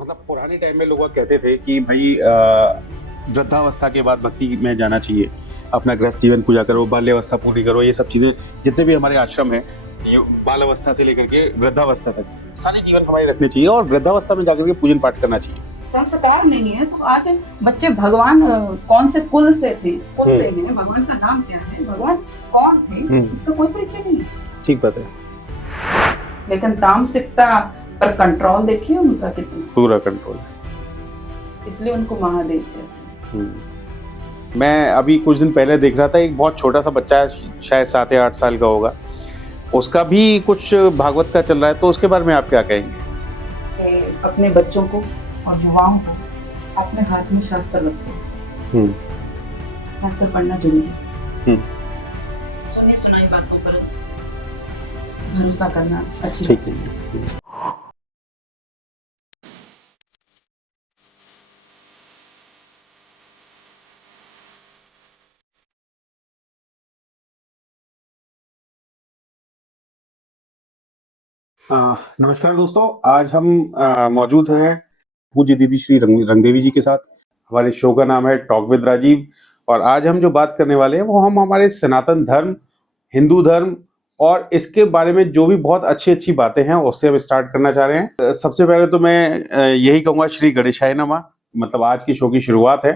मतलब पुराने टाइम में लोग कहते थे कि भाई वृद्धावस्था के बाद भक्ति में जाना चाहिए, अपना गृहस्थ जीवन पूजा करो, बाल्यावस्था पूरी करो, ये सब चीजें जितने भी हमारे आश्रम हैं, ये बाल अवस्था से लेकर के वृद्धावस्था तक सारे जीवन हमारे रखने चाहिए और वृद्धावस्था में जाकर के पूजन पाठ करना चाहिए। संस्कार नहीं है तो आज बच्चे भगवान कौन से कुल से थे, कुल से हैं, भगवान का नाम क्या है, भगवान कौन थे, इसका कोई परिचय नहीं है। ठीक बात है। लेकिन तामसिकता पर कंट्रोल देखिए उनका कितना, पूरा कंट्रोल, इसलिए उनको महादेव कहते हैं। मैं अभी कुछ दिन पहले देख रहा था, एक बहुत छोटा सा बच्चा है, शायद 7 या 8 साल का होगा, उसका भी कुछ भागवत का चल रहा है, तो उसके बारे में आप क्या कहेंगे? अपने बच्चों को और युवाओं को अपने हाथ में शास्त्र रखो, शास्त्र पढ़ना जरूरी है। सुनी सुनाई बातों पर भरोसा करना अच्छी ठीक है। नमस्कार दोस्तों, आज हम मौजूद हैं पूज्य दीदी श्री रंगदेवी जी के साथ। हमारे शो का नाम है टॉक विद राजीव और आज हम जो बात करने वाले हैं वो हम हमारे सनातन धर्म, हिंदू धर्म और इसके बारे में जो भी बहुत अच्छी अच्छी बातें हैं उससे हम स्टार्ट करना चाह रहे हैं। सबसे पहले तो मैं यही कहूँगा श्री गणेशाय नमः, मतलब आज की शो की शुरुआत है।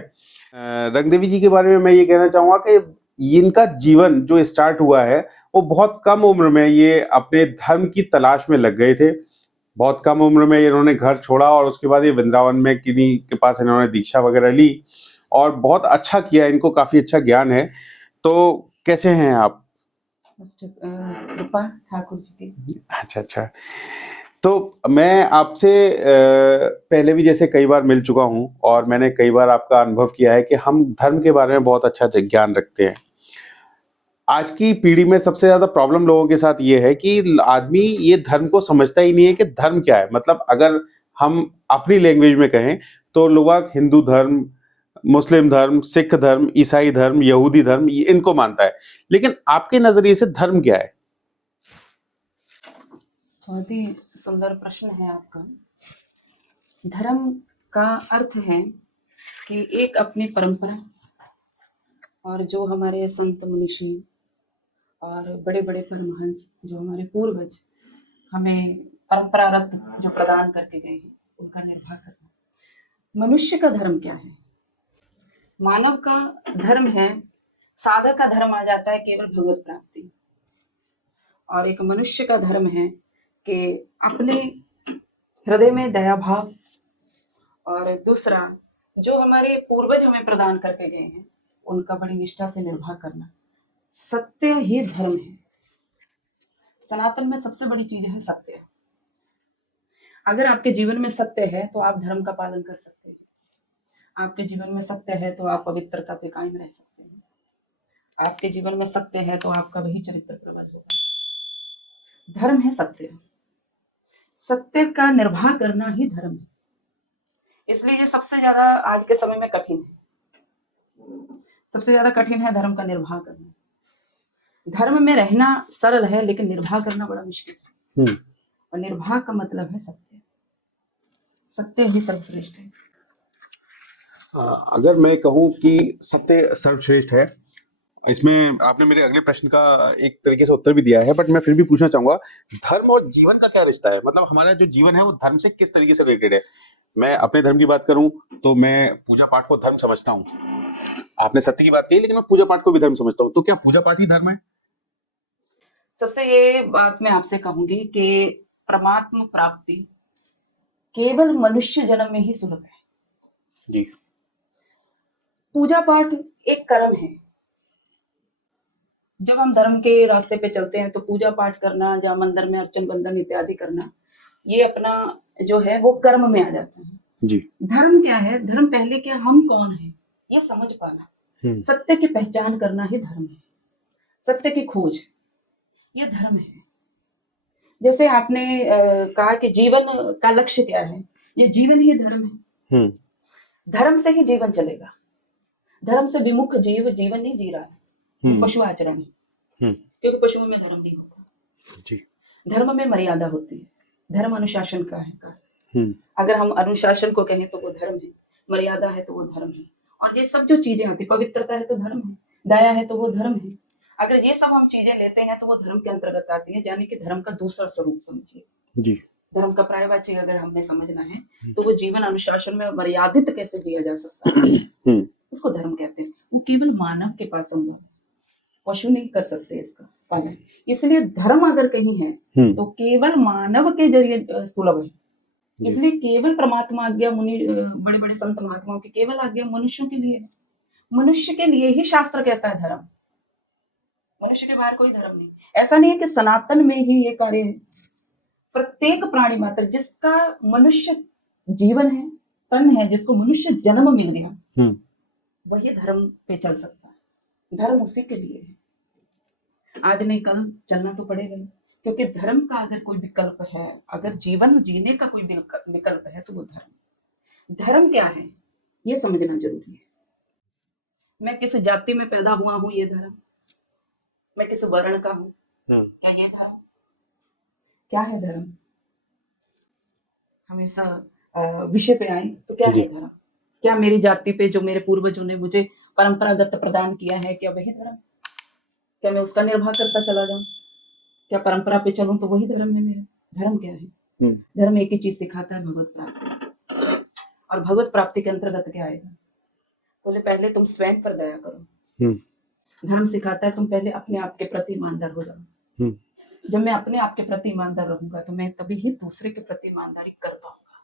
रंगदेवी जी के बारे में मैं ये कहना चाहूँगा कि इनका जीवन जो स्टार्ट हुआ है वो बहुत कम उम्र में ये अपने धर्म की तलाश में लग गए थे। बहुत कम उम्र में इन्होंने घर छोड़ा और उसके बाद ये वृंदावन में किन्हीं के पास इन्होंने दीक्षा वगैरह ली और बहुत अच्छा किया, इनको काफी अच्छा ज्ञान है। तो कैसे हैं आप? कृपा ठाकुर जी की। अच्छा। तो मैं आपसे पहले भी जैसे कई बार मिल चुका हूं और मैंने कई बार आपका अनुभव किया है कि हम धर्म के बारे में बहुत अच्छा ज्ञान रखते हैं। आज की पीढ़ी में सबसे ज्यादा प्रॉब्लम लोगों के साथ ये है कि आदमी ये धर्म को समझता ही नहीं है कि धर्म क्या है। मतलब अगर हम अपनी लैंग्वेज में कहें तो लोग हिंदू धर्म, मुस्लिम धर्म, सिख धर्म, ईसाई धर्म, यहूदी धर्म इनको मानता है, लेकिन आपके नजरिए से धर्म क्या है? बहुत ही सुंदर प्रश्न है आपका। धर्म का अर्थ है कि एक अपनी परंपरा और जो हमारे संत मनीषी और बड़े बड़े परमहंस जो हमारे पूर्वज हमें परंपरागत जो प्रदान करके गए हैं उनका निर्वाह करना। मनुष्य का धर्म क्या है? मानव का धर्म है, साधक का धर्म आ जाता है केवल भगवत प्राप्ति, और एक मनुष्य का धर्म है कि अपने हृदय में दया भाव, और दूसरा जो हमारे पूर्वज हमें प्रदान करके गए हैं उनका बड़ी निष्ठा से निर्वाह करना। सत्य ही धर्म है। सनातन में सबसे बड़ी चीज है सत्य। अगर आपके जीवन में सत्य है तो आप धर्म का पालन कर सकते हैं। आपके जीवन में सत्य है तो आप पवित्रता पे कायम रह सकते हैं। आपके जीवन में सत्य है तो आपका वही चरित्र प्रबल होगा। धर्म है सत्य। सत्य का निर्वाह करना ही धर्म है। इसलिए ये सबसे ज्यादा आज के समय में कठिन है। सबसे ज्यादा कठिन है धर्म का निर्वाह करना। धर्म में रहना सरल है लेकिन निर्वाह करना बड़ा मुश्किल है। और निर्वाह का मतलब है सत्य। सत्य ही सर्वश्रेष्ठ है। अगर मैं कहूँ कि सत्य सर्वश्रेष्ठ है, इसमें आपने मेरे अगले प्रश्न का एक तरीके से उत्तर भी दिया है, बट मैं फिर भी पूछना चाहूंगा धर्म और जीवन का क्या रिश्ता है? मतलब हमारा जो जीवन है वो धर्म से किस तरीके से रिलेटेड है? मैं अपने धर्म की बात करूं तो मैं पूजा पाठ को धर्म समझता हूं। आपने सत्य की बात कही, लेकिन मैं पूजा पाठ को भी धर्म समझता हूं। तो क्या पूजा पाठ ही धर्म है? सबसे ये बात मैं आपसे कहूंगी कि परमात्मा प्राप्ति केवल मनुष्य जन्म में ही सुलभ है जी। पूजा पाठ एक कर्म है। जब हम धर्म के रास्ते पे चलते हैं तो पूजा पाठ करना या मंदिर में अर्चन बंदन इत्यादि करना, ये अपना जो है वो कर्म में आ जाता है। जी। धर्म क्या है? धर्म पहले क्या, हम कौन है ये समझ पाना। सत्य की पहचान करना ही धर्म है। सत्य की खोज, ये धर्म है। जैसे आपने कहा कि जीवन का लक्ष्य क्या है, ये जीवन ही धर्म है। धर्म से ही जीवन चलेगा। धर्म से विमुख जीव जीवन नहीं जी रहा है, पशु आचरण है। क्योंकि पशुओं में धर्म नहीं होता। जी। धर्म में मर्यादा होती है। धर्म अनुशासन का है। अगर हम अनुशासन को कहें तो वो धर्म है, मर्यादा है तो वो धर्म है, और ये सब जो चीजें होती, पवित्रता है तो धर्म है, दया है तो वो धर्म है। अगर ये सब हम चीजें लेते हैं तो वो धर्म के अंतर्गत आती है, यानी कि धर्म का दूसरा स्वरूप समझिए। जी। धर्म का पर्यायवाची अगर हमने समझना है तो वो जीवन अनुशासन में मर्यादित कैसे जिया जा सकता है, उसको धर्म कहते हैं। वो केवल मानव के पास संभव है, पशु नहीं कर सकते इसका पालन। इसलिए धर्म अगर कहीं है तो केवल मानव के जरिए सुलभ है। इसलिए केवल परमात्मा आज्ञा मुनि बड़े बड़े संत महात्माओं की केवल आज्ञा मनुष्यों के लिए है। मनुष्य के लिए ही शास्त्र कहता है धर्म, मनुष्य के बाहर कोई धर्म नहीं। ऐसा नहीं है कि सनातन में ही ये कार्य है। प्रत्येक प्राणी मात्र जिसका मनुष्य जीवन है, तन है, जिसको मनुष्य जन्म मिल गया, वही धर्म पे चल सकता है। धर्म उसी के लिए है। आज नहीं कल चलना तो पड़ेगा, क्योंकि धर्म का अगर कोई विकल्प है, अगर जीवन जीने का कोई विकल्प है तो वो धर्म। धर्म क्या है ये समझना जरूरी है। मैं किस जाति में पैदा हुआ हूं ये धर्म, मैं किस वर्ण का हूं क्या ये धर्म? क्या है धर्म? हमेशा विषय पे आए तो क्या है धर्म? क्या मेरी जाति पे जो मेरे पूर्वजों ने मुझे परंपरागत प्रदान किया है, क्या वही धर्म? क्या मैं उसका निर्वाह करता चला जाऊं? क्या परंपरा पे चलूं तो वही धर्म है मेरा? धर्म क्या है? धर्म एक ही चीज सिखाता है, भगवत प्राप्ति। और भगवत प्राप्ति के अंतर्गत क्या आएगा? बोले पहले तुम स्वयं पर दया करो। धर्म सिखाता है तुम पहले अपने आप के प्रति ईमानदार हो जाओ। जब मैं अपने आप के प्रति ईमानदार रहूंगा तो मैं तभी ही दूसरे के प्रति ईमानदारी कर पाऊंगा।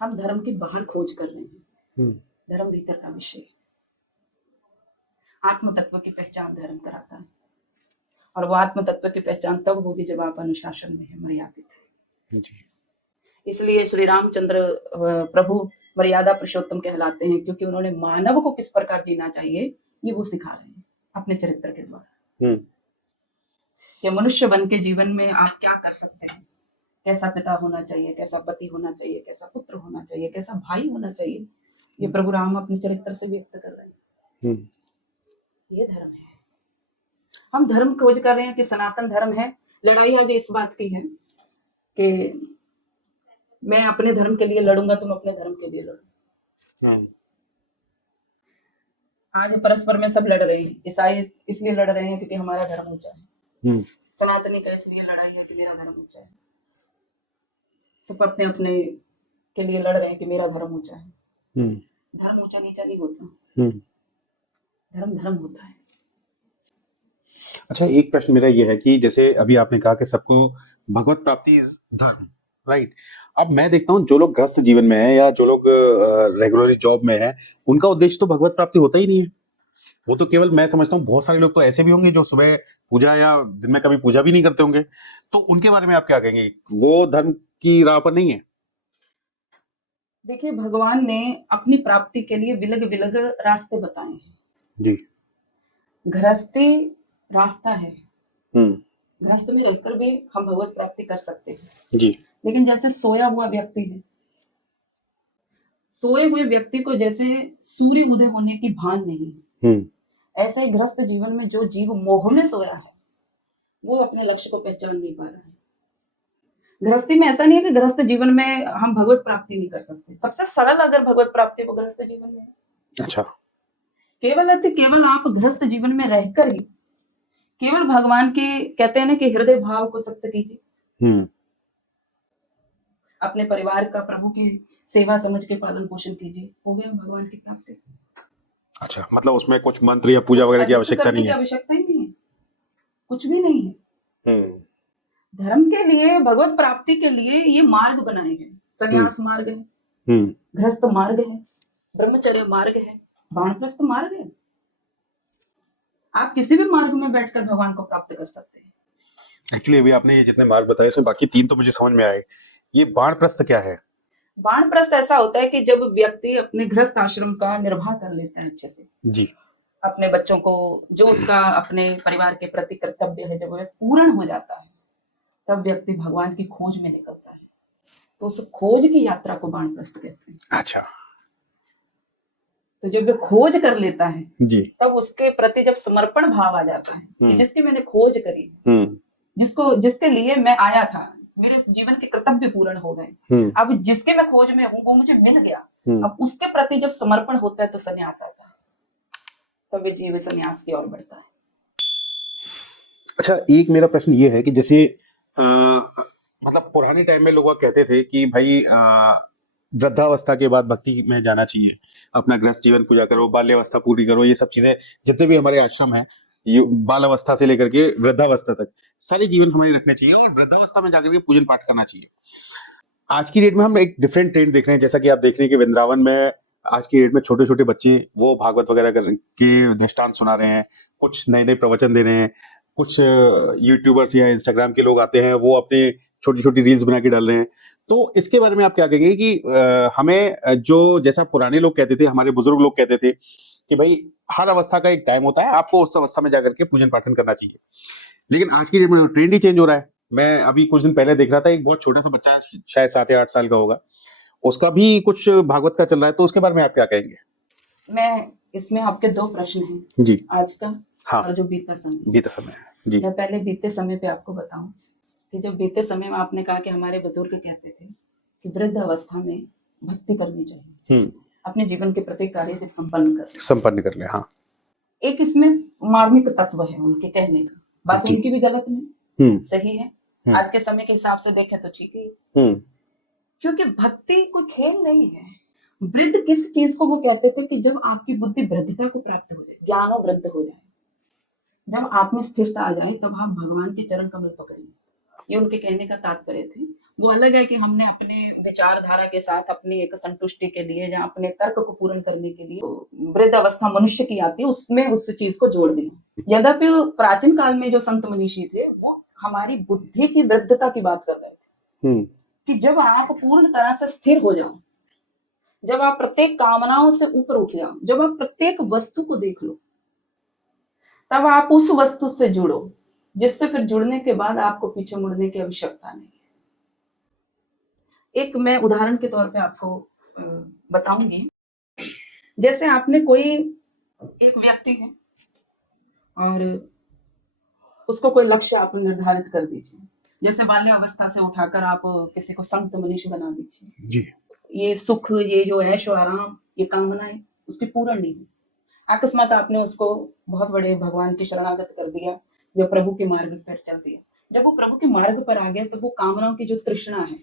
हम धर्म के बाहर खोज कर रहे हैं, धर्म भीतर का विषय है। आत्म तत्व की पहचान धर्म कराता है, और वो आत्म तत्व की पहचान तब होगी जब आप अनुशासन में है, मर्यादित है। इसलिए श्री रामचंद्र प्रभु मर्यादा पुरुषोत्तम कहलाते हैं, क्योंकि उन्होंने मानव को किस प्रकार जीना चाहिए ये वो सिखा रहे हैं अपने चरित्र के द्वारा। कि मनुष्य बन के जीवन में आप क्या कर सकते हैं, कैसा पिता होना चाहिए, कैसा पति होना चाहिए, कैसा पुत्र होना चाहिए, कैसा भाई होना चाहिए, ये प्रभु राम अपने चरित्र से व्यक्त कर रहे हैं। ये धर्म है। हम धर्म खोज कर रहे हैं कि सनातन धर्म है। लड़ाई आज इस बात की है कि मैं अपने धर्म के लिए लड़ूंगा, तुम अपने धर्म के लिए लड़ो। आज परस्पर में सब लड़ रहे हैं। ईसाई इसलिए लड़ रहे हैं क्योंकि हमारा धर्म ऊंचा है, सनातनी का इसलिए लड़ाई है कि मेरा धर्म ऊंचा है। सब अपने अपने के लिए लड़ रहे हैं कि मेरा धर्म ऊंचा है। धर्म ऊंचा नीचा नहीं होता, धर्म धर्म होता है। अच्छा, एक प्रश्न मेरा ये है कि जैसे अभी आपने कहा कि सबको भगवत प्राप्ति इज धर्म, राइट? अब मैं देखता हूँ जो लोग गृहस्थ जीवन में है या जो लोग रेगुलरली जॉब में है, उनका उद्देश्य तो भगवत प्राप्ति होता ही नहीं है। वो तो केवल, मैं समझता हूँ बहुत सारे लोग तो ऐसे भी होंगे जो सुबह पूजा या दिन में कभी पूजा भी नहीं करते होंगे, तो उनके बारे में आप क्या कहेंगे? वो धर्म की राह पर नहीं है? देखिए, भगवान ने अपनी प्राप्ति के लिए विलग विलग रास्ते बताए हैं जी। गृहस्थी रास्ता है, गृहस्थ में रहकर भी हम भगवत प्राप्ति कर सकते हैं जी। लेकिन जैसे सोया हुआ व्यक्ति है, सोए हुए व्यक्ति को जैसे सूर्य उदय होने की भान नहीं है, ऐसे ही गृहस्थ जीवन में जो जीव मोह में सोया है वो अपने लक्ष्य को पहचान नहीं पा रहा है। गृहस्थी में ऐसा नहीं है कि गृहस्थ जीवन में हम भगवत प्राप्ति नहीं कर सकते। सबसे सरल अगर भगवत प्राप्ति वो गृहस्थ जीवन में है। अच्छा। केवल आप गृहस्थ जीवन में रहकर ही केवल भगवान के, कहते हैं ना कि हृदय भाव को सत्य कीजिए, अपने परिवार का प्रभु की सेवा समझ के पालन पोषण कीजिए, हो गया भगवान की प्राप्ति। अच्छा, मतलब उसमें कुछ मंत्र या पूजा वगैरह की आवश्यकता नहीं है? आवश्यकता ही नहीं है, कुछ भी नहीं है। धर्म के लिए, भगवत प्राप्ति के लिए ये मार्ग बनाए हैं। संन्यास मार्ग है, गृहस्थ मार्ग है, ब्रह्मचर्य मार्ग है, वानप्रस्थ मार्ग है। आप किसी भी मार्ग में बैठकर भगवान को प्राप्त कर सकते हैं। एक्चुअली अभी आपने ये जितने मार्ग बताए इसमें बाकी 3 तो मुझे समझ में आए। ये वानप्रस्थ क्या है? वानप्रस्थ ऐसा होता है कि जब व्यक्ति अपने गृहस्थ आश्रम का निर्वाह कर लेता है अच्छे से, जी, अपने बच्चों को जो उसका अपने परिवार के प्रति कर्तव्य है, जब वह पूर्ण हो जाता है तब व्यक्ति भगवान की खोज में निकलता है। तो उस खोज की यात्रा को वानप्रस्थ कहते हैं। अच्छा। तो जब वह खोज कर लेता है जी, तब उसके प्रति जब समर्पण भाव आ जाता है कि जिसकी मैंने खोज करी, जिसके लिए मैं आया था, मेरे जीवन के कर्तव्य पूर्ण हो गए, अब जिसके मैं खोज में हूँ वो मुझे मिल गया, अब उसके प्रति जब समर्पण होता है तो संन्यास आता है, तब जीव संन्यास की ओर बढ़ता है। अच्छा, एक मेरा प्रश्न ये है कि जैसे मतलब पुराने टाइम में लोग कहते थे कि भाई वृद्धावस्था के बाद भक्ति में जाना चाहिए, अपना गृहस्थ जीवन पूजा करो, बाल्यावस्था पूरी करो, ये सब चीजें जितने भी हमारे आश्रम है, ये बाल अवस्था से लेकर के वृद्धावस्था तक सारे जीवन हमारे रखने चाहिए और वृद्धावस्था में जाकर के पूजन पाठ करना चाहिए। आज की डेट में हम एक डिफरेंट ट्रेंड देख रहे हैं, जैसा कि आप देख रहे हैं कि वृंदावन में आज की डेट में छोटे छोटे बच्चे वो भागवत वगैरह के दृष्टांत सुना रहे हैं, कुछ नए नए प्रवचन दे रहे हैं, कुछ यूट्यूबर्स या इंस्टाग्राम के लोग आते हैं वो अपने छोटी छोटी रील्स बना के डाल रहे हैं। तो इसके बारे में आप क्या कहेंगे कि हमें जो जैसा पुराने लोग कहते थे, हमारे बुजुर्ग लोग कहते थे कि भाई हर अवस्था का एक टाइम होता है, आपको उस अवस्था में जाकर के पूजन पाठन करना चाहिए, लेकिन आज की डेट में ट्रेंड ही चेंज हो रहा है। मैं अभी कुछ दिन पहले देख रहा था, एक बहुत छोटा सा बच्चा शायद 7 या 8 साल का होगा, उसका भी कुछ भागवत का चल रहा है, तो उसके बारे में आप क्या कहेंगे? मैं इसमें आपके दो प्रश्न हैं, जी। आज का हाँ, और जो बीता समय। बीता समय है जी। मैं पहले बीते समय पे आपको बताऊं कि जब बीते समय में आपने कहा कि हमारे बुजुर्ग कहते थे कि वृद्ध अवस्था में भक्ति करनी चाहिए, अपने जीवन के प्रत्येक कार्य जब संपन्न कर ले। हाँ, एक इसमें मार्मिक तत्व है उनके कहने का, बात जी। उनकी भी गलत नहीं, सही है, आज के समय के हिसाब से देखें तो ठीक है, क्योंकि भक्ति कोई खेल नहीं है। वृद्ध किस चीज को वो कहते थे कि जब आपकी बुद्धि वृद्धता को प्राप्त हो जाए, ज्ञानो वृद्ध हो जाए, जब आप में स्थिरता आ जाए, तब आप भगवान के चरण कमल पकड़ेंगे, ये उनके कहने का तात्पर्य थे। वो अलग है कि हमने अपने विचारधारा के साथ अपनी एक संतुष्टि के लिए या अपने तर्क को पूर्ण करने के लिए वृद्ध अवस्था मनुष्य की आती है, उसमें उस चीज को जोड़ दिया। यद्यपि प्राचीन काल में जो संत मनीषी थे वो हमारी बुद्धि की वृद्धता की बात कर रहे थे, कि जब आप पूर्ण तरह से स्थिर हो जाओ, जब आप प्रत्येक कामनाओं से ऊपर उठ जाओ, जब आप प्रत्येक वस्तु को देख लो, तब आप उस वस्तु से जुड़ो जिससे फिर जुड़ने के बाद आपको पीछे मुड़ने की आवश्यकता नहीं है। एक मैं उदाहरण के तौर पे आपको बताऊंगी, जैसे आपने कोई एक व्यक्ति है और उसको कोई लक्ष्य आप निर्धारित कर दीजिए, जैसे बाल्यावस्था से उठाकर आप किसी को संत मनीषी बना दीजिए जी। ये सुख, ये जो ऐशो आराम, ये कामनाएं उसकी पूर्ण नहीं है, अकस्मात आपने उसको बहुत बड़े भगवान की शरणागत कर दिया, जो प्रभु के मार्ग पर चल दिया। जब वो प्रभु के मार्ग पर आ गया तो वो कामनाओं की जो तृष्णा है,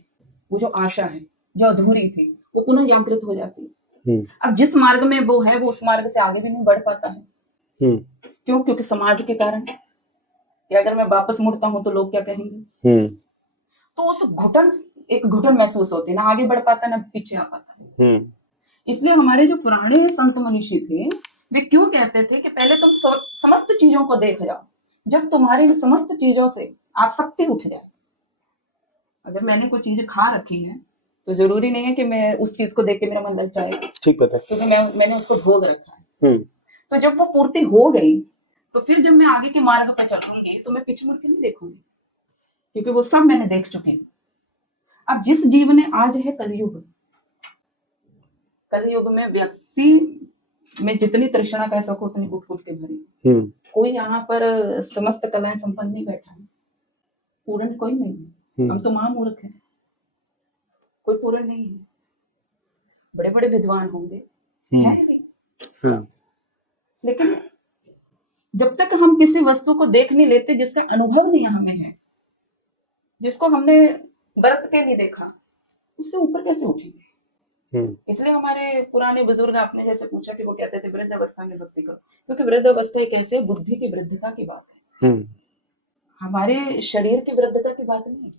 वो जो आशा है जो अधूरी थी, वो पुनः जागृत हो जाती है। अब जिस मार्ग में वो है वो उस मार्ग से आगे भी नहीं बढ़ पाता है। क्यों? क्योंकि समाज के कारण, कि अगर मैं वापस मुड़ता हूँ तो लोग क्या कहेंगे, तो उस एक घुटन महसूस होती है, ना आगे बढ़ पाता ना पीछे आ पाता। इसलिए हमारे जो पुराने संत मनीषी थे वे क्यों कहते थे कि पहले तुम समस्त चीजों को देख जाओ, जब तुम्हारी समस्त चीजों से आसक्ति उठ जाए। अगर मैंने कोई चीज खा रखी है तो जरूरी नहीं है कि मैं उस चीज को देख के मेरा मन ललचाए, ठीक बात है, क्योंकि मैंने उसको भोग रखा है। तो जब वो पूर्ति हो गई तो फिर जब मैं आगे के मार्ग पर चलूंगी तो मैं पीछे मुड़ के नहीं देखूंगी, क्योंकि वो सब मैंने देख चुकी हूँ। अब जिस जीव ने आज है कलयुग, कलयुग में व्यक्ति में जितनी तृष्णा कह सको उतनी उठ उठ के भरी। कोई यहाँ पर समस्त कलाएं संपन्न नहीं बैठा है, पूर्ण कोई नहीं है, हम तो महामूर्ख हैं, कोई पूर्ण नहीं है। बड़े बड़े विद्वान होंगे, है भी, लेकिन जब तक हम किसी वस्तु को देख नहीं लेते जिसका अनुभव नहीं हमें है, जिसको हमने बरत के नहीं देखा, उससे ऊपर कैसे उठेंगे। इसलिए हमारे पुराने बुजुर्ग, आपने जैसे पूछा कि वो कहते थे वृद्ध अवस्था में भक्ति करो, क्योंकि वृद्ध अवस्था एक ऐसे बुद्धि की वृद्धता की बात है, हमारे शरीर की वृद्धता की बात नहीं है।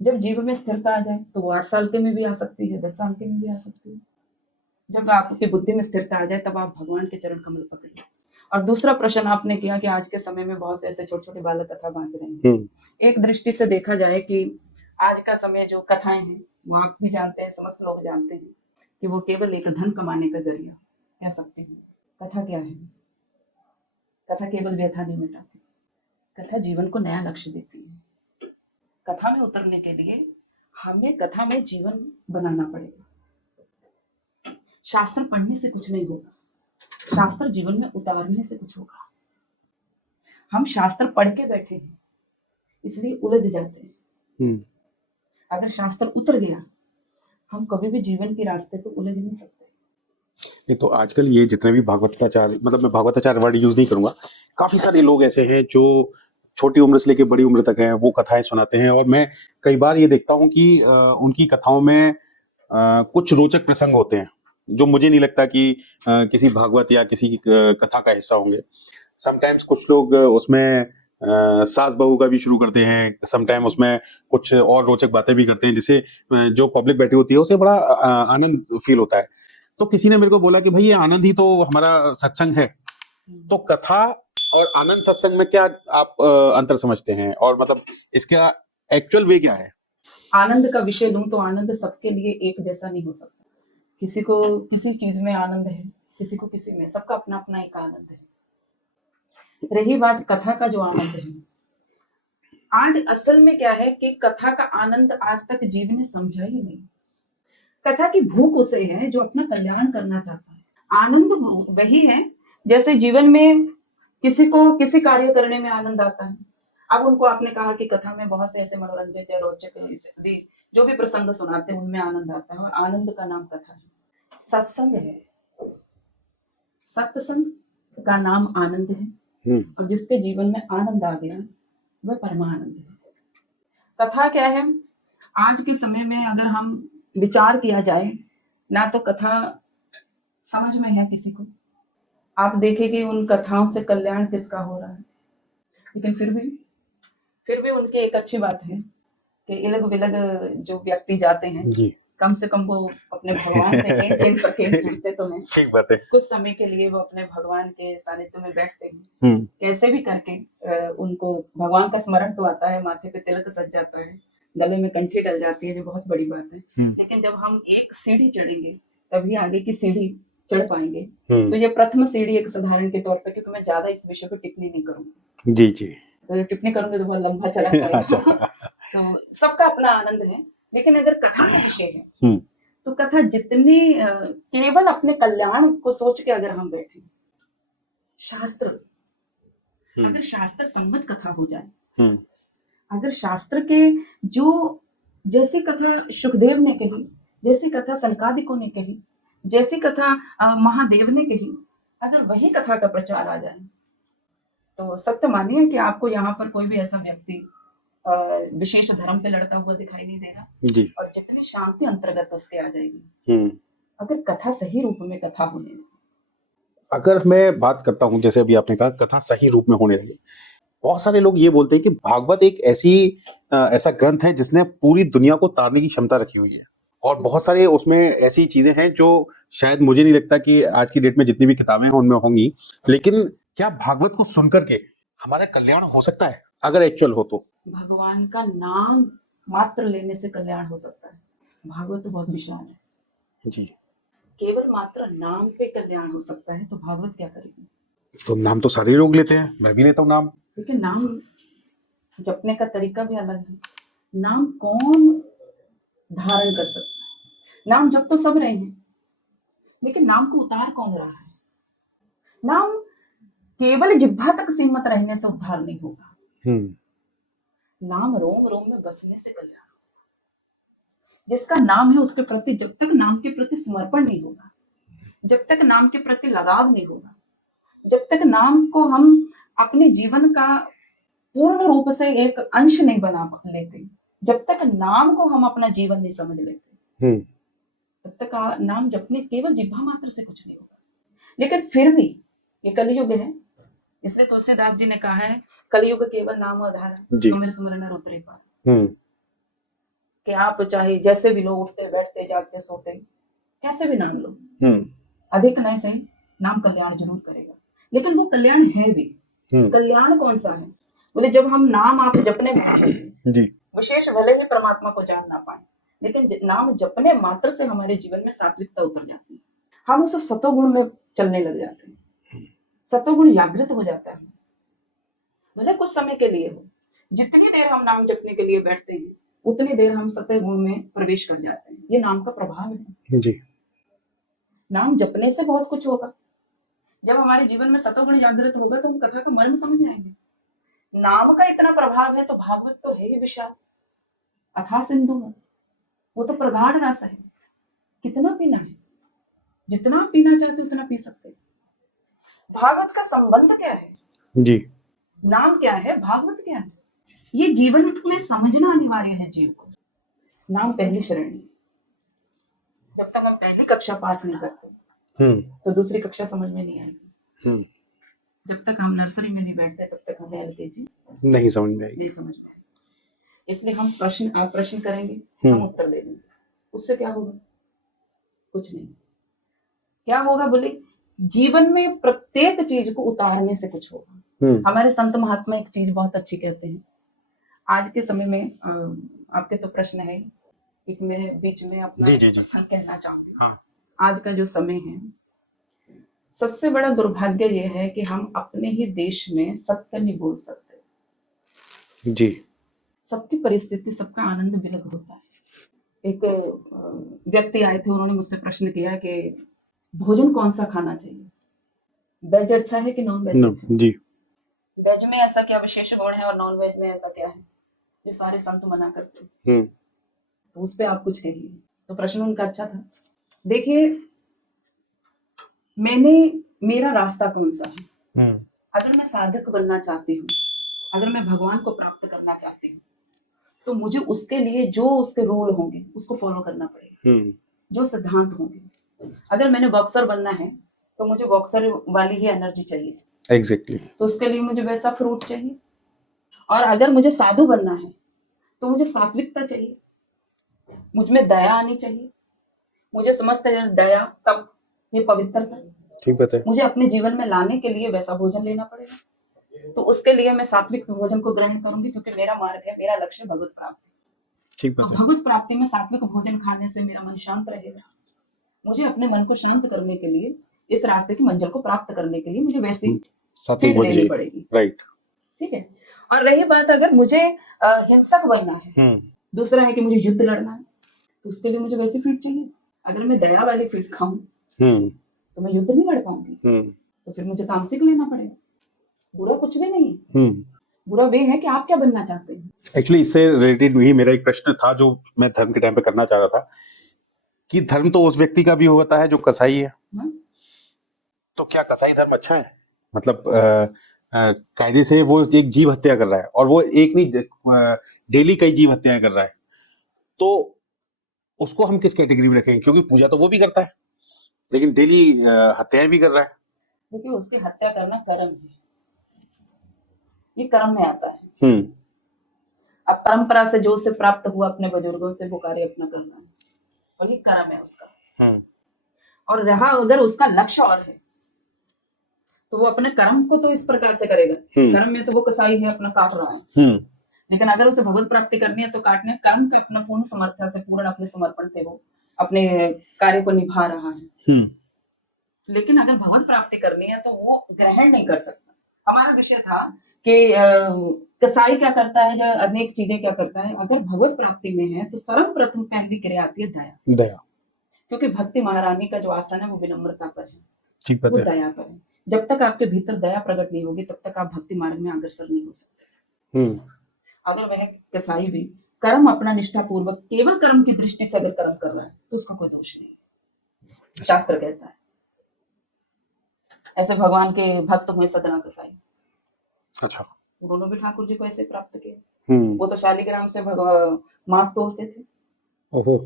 जब जीव में स्थिरता आ जाए तो वो 8 साल के में भी आ सकती है, 10 साल के में भी आ सकती है। जब आपकी बुद्धि में स्थिरता आ जाए तब आप भगवान के चरण कमल पकड़िए। और दूसरा प्रश्न आपने किया कि आज के समय में बहुत से ऐसे छोटे छोटे बालक कथा बांट रहे हैं। एक दृष्टि से देखा जाए कि आज का समय जो कथाएं हैं वो आप भी जानते हैं, समस्त लोग जानते हैं कि वो केवल एक धन कमाने का जरिया कह सकते हैं। कथा क्या है? कथा केवल व्यथा नहीं मिटाती, कथा जीवन को नया लक्ष्य देती है। कथा में उतरने के लिए हमें कथा में जीवन बनाना पड़ेगा। शास्त्र पढ़ने से कुछ नहीं होगा, शास्त्र जीवन में उतारने से कुछ होगा। हम शास्त्र पढ़ के बैठे हैं इसलिए उलझ जाते हैं, अगर शास्त्र उतर गया, हम कभी भी जीवन के रास्ते पे उलझ नहीं सकते। नहीं तो आजकल ये जितने भी भागवताचार्य, मतलब मैं भागवताचार्य वर्ड यूज नहीं करूंगा, काफी सारे लोग ऐसे हैं जो छोटी उम्र से लेकर बड़ी उम्र तक हैं, वो कथाएं सुनाते हैं। और मैं कई बार ये देखता हूँ कि उनकी कथाओं में कुछ रोचक प्रसंग होते हैं जो मुझे नहीं लगता कि किसी भागवत या किसी कथा का हिस्सा होंगे। समटाइम्स कुछ लोग उसमें सास बहू का भी शुरू करते हैं, समटाइम उसमें कुछ और रोचक बातें भी करते हैं, जिससे जो पब्लिक बैठी होती है उसे बड़ा आनंद फील होता है। तो किसी ने मेरे को बोला कि भाई ये आनंद ही तो हमारा सत्संग है। तो कथा और आनंद सत्संग में क्या आप अंतर समझते हैं, और मतलब इसका एक्चुअल वे क्या है? आनंद का विषय लूं तो आनंद सबके लिए एक जैसा नहीं हो सकता। किसी को किसी चीज में आनंद है, किसी को किसी में, सबका अपना अपना एक आनंद है। रही बात कथा का जो आनंद है, आज असल में क्या है कि कथा का आनंद आज तक जीव ने समझा ही नहीं। कथा की भूख उसे है जो अपना कल्याण करना चाहता है। आनंद वही है, जैसे जीवन में किसी को किसी कार्य करने में आनंद आता है। अब उनको आपने कहा कि कथा में बहुत से ऐसे मनोरंजक या रोचक इत्यादि जो भी प्रसंग सुनाते हैं उनमें आनंद आता है, और आनंद का नाम कथा है, सत्संग है। सत्संग का नाम आनंद है, और जिसके जीवन में आनंद आ गया वह परमानंद है। कथा क्या है? आज के समय में अगर हम विचार किया जाए ना, तो कथा समझ में है किसी को, आप देखें कि उन कथाओं से कल्याण किसका हो रहा है, लेकिन फिर भी उनकी एक अच्छी बात है कि इलग बिलग जो व्यक्ति जाते हैं, जी, कम से कम वो अपने भगवान से एक दिन पर कहीं जुड़ते तो हैं। ठीक बात है। कुछ समय के लिए वो अपने भगवान के सानिध्य में बैठते हैं, कैसे भी करके उनको भगवान का स्मरण तो आता है, माथे पे तिलक सज जाता है, गले में कंठी डल जाती है, जो बहुत बड़ी बात है। लेकिन जब हम एक सीढ़ी चढ़ेंगे तभी आगे की सीढ़ी चढ़ पाएंगे। तो ये प्रथम सीढ़ी एक साधारण के तौर पर, क्योंकि मैं ज्यादा इस विषय पर टिप्पणी नहीं करूंगी। जी जी। तो टिप्पणी करूंगी तो बहुत लंबा चला जाएगा। तो सबका अपना आनंद है, लेकिन अगर कथा का विषय है तो कथा जितनी केवल अपने कल्याण को सोच के अगर हम बैठे, शास्त्र अगर शास्त्र सम्मत कथा हो जाए, अगर शास्त्र के जो जैसी कथा सुखदेव ने कही, जैसी कथा सनकादिकों ने कही, जैसी कथा महादेव ने कही, अगर वही कथा का प्रचार आ जाए, तो सत्य मानिए कि आपको यहाँ पर कोई भी ऐसा व्यक्ति विशेष धर्म पे लड़ता हुआ दिखाई नहीं देगा जी। और जितनी शांति अंतर्गत उसके आ जाएगी अगर कथा सही रूप में कथा होने लगे। अगर मैं बात करता हूँ, जैसे अभी आपने कहा कथा सही रूप में होने लगे, बहुत सारे लोग ये बोलते हैं कि भागवत एक ऐसा ग्रंथ है जिसने पूरी दुनिया को तारने की क्षमता रखी हुई है, और बहुत सारे उसमें ऐसी चीजें हैं जो शायद मुझे नहीं लगता कि आज की डेट में जितनी भी किताबें हैं उनमें होंगी। लेकिन क्या भागवत को सुनकर के हमारा कल्याण हो सकता है अगर एक्चुअल हो तो? भगवान का नाम मात्र लेने से कल्याण हो सकता है। भागवत तो बहुत विशाल है जी। केवल मात्र नाम पे कल्याण हो सकता है, तो भागवत क्या करेगी? तो नाम तो सारे लोग लेते हैं, मैं भी लेता हूँ नाम। लेकिन नाम जपने का तरीका भी अलग है। नाम कौन धारण कर सकता है? नाम जप तो सब रहे हैं, लेकिन नाम को उतार कौन रहा है? नाम केवल जिह्वा तक सीमित रहने से उद्धार नहीं होगा। नाम रोम रोम में बसने से कल्याण। जिसका नाम है उसके प्रति जब तक नाम के प्रति समर्पण नहीं होगा, जब तक नाम के प्रति लगाव नहीं होगा, जब तक नाम को हम अपने जीवन का पूर्ण रूप से एक अंश नहीं बना लेते, जब तक नाम को हम अपना जीवन नहीं समझ लेते, तब तक नाम जपने केवल जिह्वा मात्र से कुछ नहीं होगा। लेकिन फिर भी ये कलयुग है, इसलिए तुलसीदास जी ने कहा है कलयुग केवल नाम आधार, सुमिर सुमिर नर उतरे पार। कि आप चाहे जैसे भी लो, उठते बैठते जागते सोते, कैसे भी नाम लो, अधिक नहीं सही, नाम कल्याण जरूर करेगा। लेकिन वो कल्याण है भी। कल्याण कौन सा है? बोले जब हम नाम आप जपने जी विशेष भले ही परमात्मा को जान ना पाए, लेकिन नाम जपने मात्र से हमारे जीवन में सात्विकता उतर जाती है, हम उस सतोगुण में चलने लग जाते हैं, सतोगुण जागृत हो जाता है। भले कुछ समय के लिए हो, जितनी देर हम नाम जपने के लिए बैठते हैं उतनी देर हम सत्य गुण में प्रवेश कर जाते हैं। ये नाम का प्रभाव है जी। नाम जपने से बहुत कुछ होगा। जब हमारे जीवन में सतोगुण जागृत होगा तो हम कथा का मर्म समझ जाएंगे। नाम का इतना प्रभाव है तो भागवत तो है ही विशाल, अथाह सिंधु है। वो तो प्रगाढ़ रस है, कितना पीना है, जितना पीना चाहते उतना पी सकते हैं। भागवत का संबंध क्या है, जी नाम क्या है, भागवत क्या है, ये जीवन में समझना अनिवार्य है जीव को। नाम पहली श्रेणी, जब तक हम पहली कक्षा पास नहीं करते तो दूसरी कक्षा समझ में नहीं आएगी। जब तक हम नर्सरी में नहीं बैठते तब तक हमें एलकेजी नहीं समझ में आएगी। नहीं समझ में आएगी। इसलिए हम आप प्रश्न करेंगे, हम उत्तर दे देंगे, उससे क्या होगा, कुछ नहीं। क्या होगा बोले, जीवन में प्रत्येक चीज को उतारने से कुछ होगा। हमारे संत महात्मा एक चीज बहुत अच्छी कहते हैं, आज के समय में आपके तो प्रश्न है, एक मैं बीच में अपना प्रश्न कहना चाहूंगी। हाँ। आज का जो समय है, सबसे बड़ा दुर्भाग्य यह है कि हम अपने ही देश में सत्य नहीं बोल सकते। जी सबकी परिस्थिति, सबका आनंद बिलग होता है। एक व्यक्ति आए थे, उन्होंने मुझसे प्रश्न किया कि भोजन कौन सा खाना चाहिए, वेज अच्छा है कि नॉन वेज अच्छा है? जी वेज में ऐसा क्या विशेष गुण है और नॉन वेज में ऐसा क्या है जो सारे संत मना करते हैं? तो उस पर आप कुछ कहिए। तो प्रश्न उनका अच्छा था। देखिए, मेरा रास्ता कौन सा है? अगर मैं साधक बनना चाहती हूँ, अगर मैं भगवान को प्राप्त करना चाहती हूँ, तो मुझे उसके लिए जो उसके रूल होंगे उसको फॉलो करना पड़ेगा, जो सिद्धांत होंगे। अगर मैंने बॉक्सर बनना है तो मुझे बॉक्सर वाली ही एनर्जी चाहिए, एग्जैक्टली। तो उसके लिए मुझे वैसा फ्रूट चाहिए। और अगर मुझे साधु बनना है तो मुझे सात्विकता चाहिए, मुझ में दया आनी चाहिए, मुझे समस्त दया, तब ये पवित्रता, ठीक बात है। मुझे अपने जीवन में लाने के लिए वैसा भोजन लेना पड़ेगा। तो उसके लिए मैं सात्विक भोजन को ग्रहण करूंगी, क्योंकि मेरा मार्ग है, मेरा लक्ष्य भगवत प्राप्ति। ठीक तो बात है। भगवत प्राप्ति में सात्विक भोजन खाने से मेरा मन शांत रहेगा। मुझे अपने मन को शांत करने के लिए, इस रास्ते की मंजिल को प्राप्त करने के लिए मुझे वैसी सात्विक फीड लेनी भोजन पड़ेगी। राइट। ठीक है। और रही बात, अगर मुझे हिंसक बनना है, दूसरा है कि मुझे युद्ध लड़ना है, तो उसके लिए मुझे वैसी फीड चाहिए। अगर मैं दया वाली फीड खाऊं तो मैं युद्ध नहीं लड़ पाऊंगी, तो फिर मुझे तामसिक लेना पड़ेगा। बुरा कुछ भी नहीं है, बुरा वे है कि आप क्या बनना चाहते हैं। एक्चुअली इससे रिलेटेड ही मेरा एक प्रश्न था जो मैं धर्म के टाइम पे करना चाह रहा था, कि धर्म तो उस व्यक्ति का भी होता है जो कसाई है। तो क्या कसाई धर्म अच्छा है? मतलब कायदे से वो एक जीव हत्या कर रहा है, और वो एक नहीं, डेली कई जीव हत्याएं कर रहा है, तो उसको हम किस कैटेगरी में रखेंगे? क्योंकि पूजा तो वो भी करता है लेकिन डेली हत्याएं भी कर रहा है। देखिए, उसकी हत्या करना कर्म है, ये कर्म में आता है। अब परंपरा से जो उसे प्राप्त हुआ अपने बुजुर्गों से, वो कार्य अपना करना है, और ये कर्म है उसका। और रहा अगर उसका लक्ष्य और है, तो वो अपने कर्म को तो इस प्रकार से करेगा। कर्म में तो वो कसाई है, अपना काट रहा है। लेकिन अगर उसे भगवत प्राप्ति करनी है तो काटने कर्म के अपना पूर्ण समर्था से, पूर्ण अपने समर्पण से वो अपने कार्य को निभा रहा है। लेकिन अगर भगवत प्राप्ति करनी है तो वो ग्रहण नहीं कर सकता। हमारा विषय था कि कसाई क्या करता है, जो अनेक चीजें क्या करता है। अगर भगवत प्राप्ति में है तो सर्वप्रथम पहली क्रिया आती है दया। दया, क्योंकि भक्ति महारानी का जो आसन है वो विनम्रता पर है, ठीक बात वो है। दया पर है। जब तक आपके भीतर दया प्रकट नहीं होगी तब तक आप भक्ति मार्ग में अग्रसर नहीं हो सकते। अगर वह कसाई भी कर्म अपना निष्ठा पूर्वक केवल कर्म की दृष्टि से अगर कर्म कर रहा है तो उसका कोई दोष नहीं, शास्त्र कहता है। ऐसे भगवान के भक्त हुए सदना कसाई, अच्छा, उन्होंने भी ठाकुर जी को ऐसे प्राप्त किया। वो तो शालिग्राम से मांस तोलते थे। ओहो।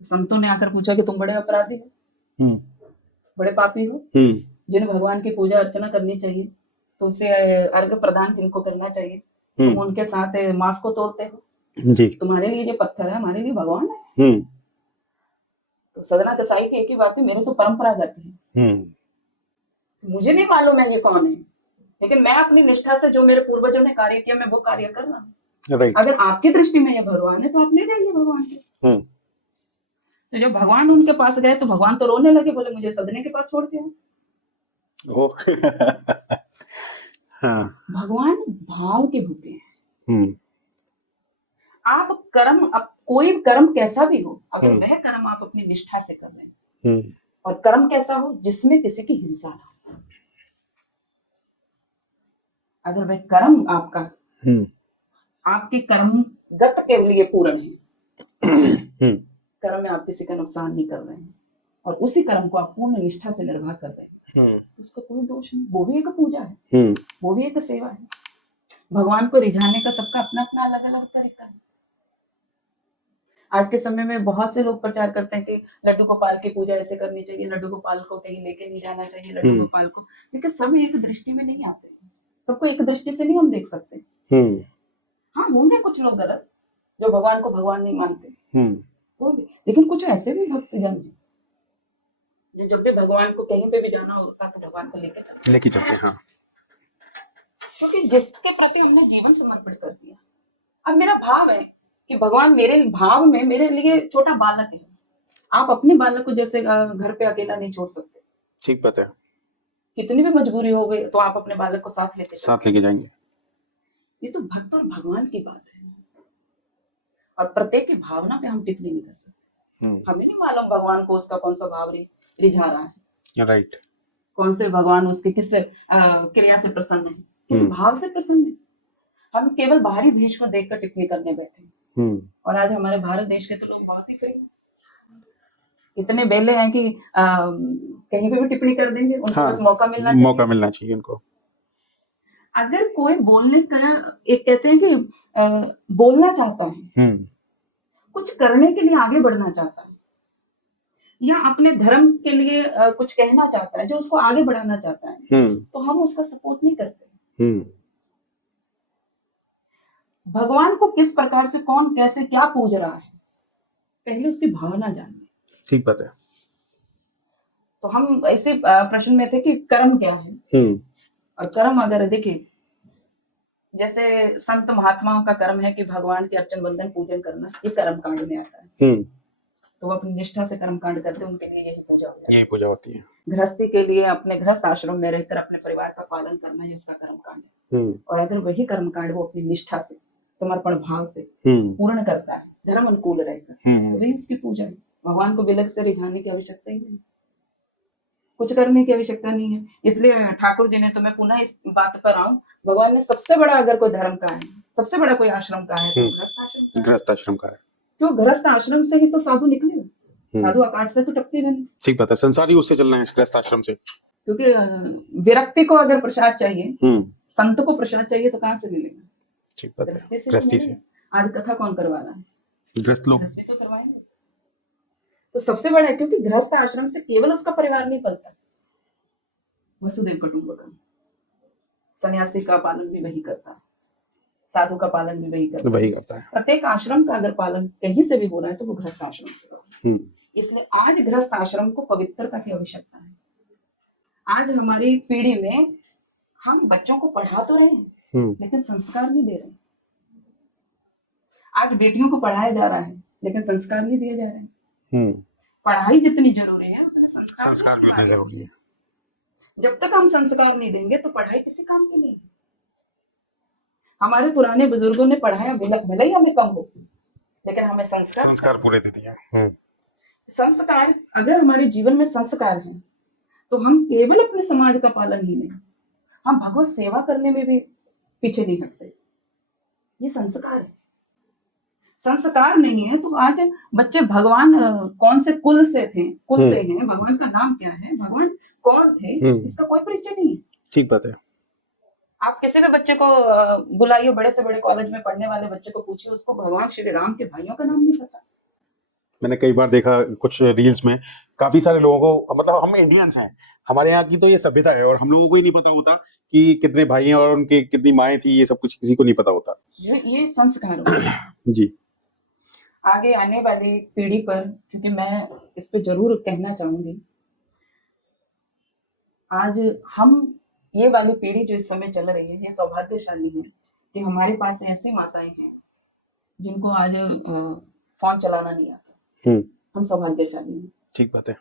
संतों ने आकर पूछा कि तुम बड़े अपराधी हो, बड़े पापी हो, जिन्हें भगवान की पूजा अर्चना करनी चाहिए, तो उसे अर्घ प्रदान जिनको करना चाहिए, तुम उनके साथ मांस को तोलते हो जी। तुम्हारे लिए जो पत्थर है हमारे लिए भगवान है। तो सदना कसाई की एक ही बात है, मेरे तो परंपरागत है, मुझे नहीं मालूम है ये कौन है, लेकिन मैं अपनी निष्ठा से जो मेरे पूर्वजों ने कार्य किया मैं वो कार्य कर रहा हूँ। right. अगर आपकी दृष्टि में ये भगवान है तो आप ले जाइए भगवान के। तो जब भगवान उनके पास गए तो भगवान तो रोने लगे, बोले मुझे सदने के पास छोड़ के आओ। हाँ। भगवान भाव के भूखे हैं। आप कर्म, कोई कर्म कैसा भी हो, अगर वह कर्म आप अपनी निष्ठा से कर रहे हैं, और कर्म कैसा हो जिसमें किसी की हिंसा ना हो, अगर वह कर्म आपका आपके कर्म गत के लिए पूर्ण है, हम्म कर्म में आप किसी का नुकसान नहीं कर रहे हैं और उसी कर्म को आप पूर्ण निष्ठा से निर्वाह कर रहे हैं, हम्म तो उसका कोई दोष नहीं। वो भी एक पूजा है, हम्म वो भी एक सेवा है। भगवान को रिझाने का सबका अपना अपना अलग अलग तरीका है। आज के समय में बहुत से लोग प्रचार करते हैं कि लड्डू गोपाल की पूजा ऐसे करनी चाहिए, लड्डू गोपाल को कहीं लेके नहीं जाना चाहिए, लड्डू हम्म गोपाल को, लेकिन सब एक दृष्टि में नहीं आते हैं। सबको एक दृष्टि से नहीं हम देख सकते। हम्म हाँ, होंगे कुछ लोग गलत जो भगवान को भगवान नहीं मानते, हम्म होंगे, लेकिन कुछ ऐसे भी भक्तजन हैं जो जब भी भगवान को कहीं पे भी जाना होता तो भगवान को लेके चलते हैं। लेके चलते हैं, हाँ। क्योंकि जिसके प्रति हमने जीवन समर्पित कर दिया। अब मेरा भाव है कि भगवान मेरे भाव में मेरे लिए छोटा बालक है। आप अपने बालक को जैसे घर पे अकेला नहीं छोड़ सकते। ठीक बात है, कितनी भी मजबूरी हो गई तो आप अपने बालक को साथ लेके चलो। साथ लेके जाएंगे। ये तो भक्त और भगवान की बात है और प्रत्येक की भावना पे हम टिप्पणी नहीं कर सकते। हमें नहीं मालूम भगवान को उसका कौन सा भाव रिझा रहा है, राइट। कौन से भगवान उसके किस क्रिया से प्रसन्न है, किस भाव से प्रसन्न है। हम केवल बाहरी भेष को देखकर टिप्पणी करने बैठे हैं। और आज हमारे भारत देश के तो लोग बहुत ही फ्री हैं, इतने बेले हैं कि कहीं पे भी टिप्पणी कर देंगे। उनको हाँ, बस मौका मिलना चाहिए। मौका मिलना चाहिए उनको। अगर कोई बोलने का एक कहते हैं कि बोलना चाहता है, कुछ करने के लिए आगे बढ़ना चाहता है या अपने धर्म के लिए कुछ कहना चाहता है, जो उसको आगे बढ़ाना चाहता है, तो हम उसका सपोर्ट नहीं करते। भगवान को किस प्रकार से कौन कैसे क्या पूज रहा है, पहले उसकी भावना जानिए। ठीक बात है। तो हम ऐसे प्रश्न में थे कि कर्म क्या है। और कर्म अगर देखिए, जैसे संत महात्माओं का कर्म है कि भगवान के अर्चन बंदन पूजन करना, ये कर्म कांड में आता है। तो वो अपनी निष्ठा से कर्म कांड करते हैं, उनके लिए यही पूजा होती है। यही पूजा होती है। गृहस्थी के लिए अपने गृहस्थ आश्रम में रहकर अपने परिवार का पालन करना, ये उसका कर्म कांड है। और अगर वही कर्म कांड वो अपनी निष्ठा से समर्पण भाव से पूर्ण करता है, धर्म अनुकूल रहकर, तो वही उसकी पूजा है। भगवान को विलग से रिझाने की आवश्यकता ही नहीं, कुछ करने की आवश्यकता नहीं है। इसलिए ठाकुर जी ने, तो मैं पुनः इस बात पर आऊं, भगवान ने सबसे बड़ा अगर कोई धर्म का है, सबसे बड़ा कोई आश्रम का है, तो गृहस्थ आश्रम का है। गृहस्थ आश्रम का है, क्यों? गृहस्थ आश्रम से ही तो साधु निकले। साधु आकाश से तो टपके नहीं। ठीक बात है, संसार ही उससे चलना है, गृहस्थ आश्रम से। क्योंकि विरक्ति को अगर प्रसाद चाहिए, संत को प्रसाद चाहिए, तो कहाँ से मिलेगा? ठीक बात है, गृहस्थी गृहस्थी से। आज कथा कौन करवा रहा है? गृहस्थ लोग। गृहस्थी तो करवाएंगे। तो सबसे बड़ा है, क्योंकि गृहस्थ आश्रम से केवल उसका परिवार नहीं पलता, वसुदेव कुटुंबकम। सन्यासी का पालन भी वही करता है, साधु का पालन भी वही करता है। प्रत्येक आश्रम का अगर पालन कहीं से भी हो रहा है तो वो गृहस्थ आश्रम से करो। इसलिए आज गृहस्थ आश्रम को पवित्रता की आवश्यकता है। आज हमारी पीढ़ी में हम बच्चों को पढ़ा तो रहे हैं, लेकिन संस्कार नहीं दे रहे। आज बेटियों को पढ़ाया जा रहा है, लेकिन संस्कार नहीं दिए जा रहे। पढ़ाई जितनी जरूरी है, उतने संस्कार भी उतना जरूरी है। जब तक हम संस्कार नहीं देंगे तो पढ़ाई किसी काम की नहीं है। हमारे पुराने बुजुर्गों ने पढ़ाया, भले ही हमें कम हो, लेकिन हमें संस्कार पूरे दे दिया। संस्कार, अगर हमारे जीवन में संस्कार है तो हम केवल अपने समाज का पालन ही नहीं, हम भगवत सेवा करने में भी पीछे नहीं हटते। ये संस्कार है। संस्कार नहीं है तो आज बच्चे भगवान कौन से कुल से थे, कुल से हैं, भगवान का नाम क्या है, भगवान कौन थे, इसका कोई परिचय नहीं है। ठीक बात है। आप किसी भी बच्चे को बुलाइए, बड़े से बड़े कॉलेज में पढ़ने वाले बच्चे को पूछिए, उसको भगवान श्री राम के भाइयों का नाम नहीं पता। मैंने कई बार देखा कुछ रील्स में, काफी सारे लोगों को, मतलब हम इंडियंस हैं, हमारे यहाँ की तो ये सभ्यता है और हम लोगों को ही नहीं पता होता कि कितने भाई हैं और उनके कितनी माएँ थी, ये सब कुछ किसी को नहीं पता होता। ये संस्कार होता है। जी। आगे आने वाली पीढ़ी पर, क्योंकि मैं इस पे जरूर कहना चाहूंगी, आज हम ये वाली पीढ़ी जो इस समय चल रही है, ये सौभाग्यशाली है कि हमारे पास ऐसी माताएं हैं जिनको आज फोन चलाना नहीं आता। हम सौभाग्यशाली हैं। ठीक बात है।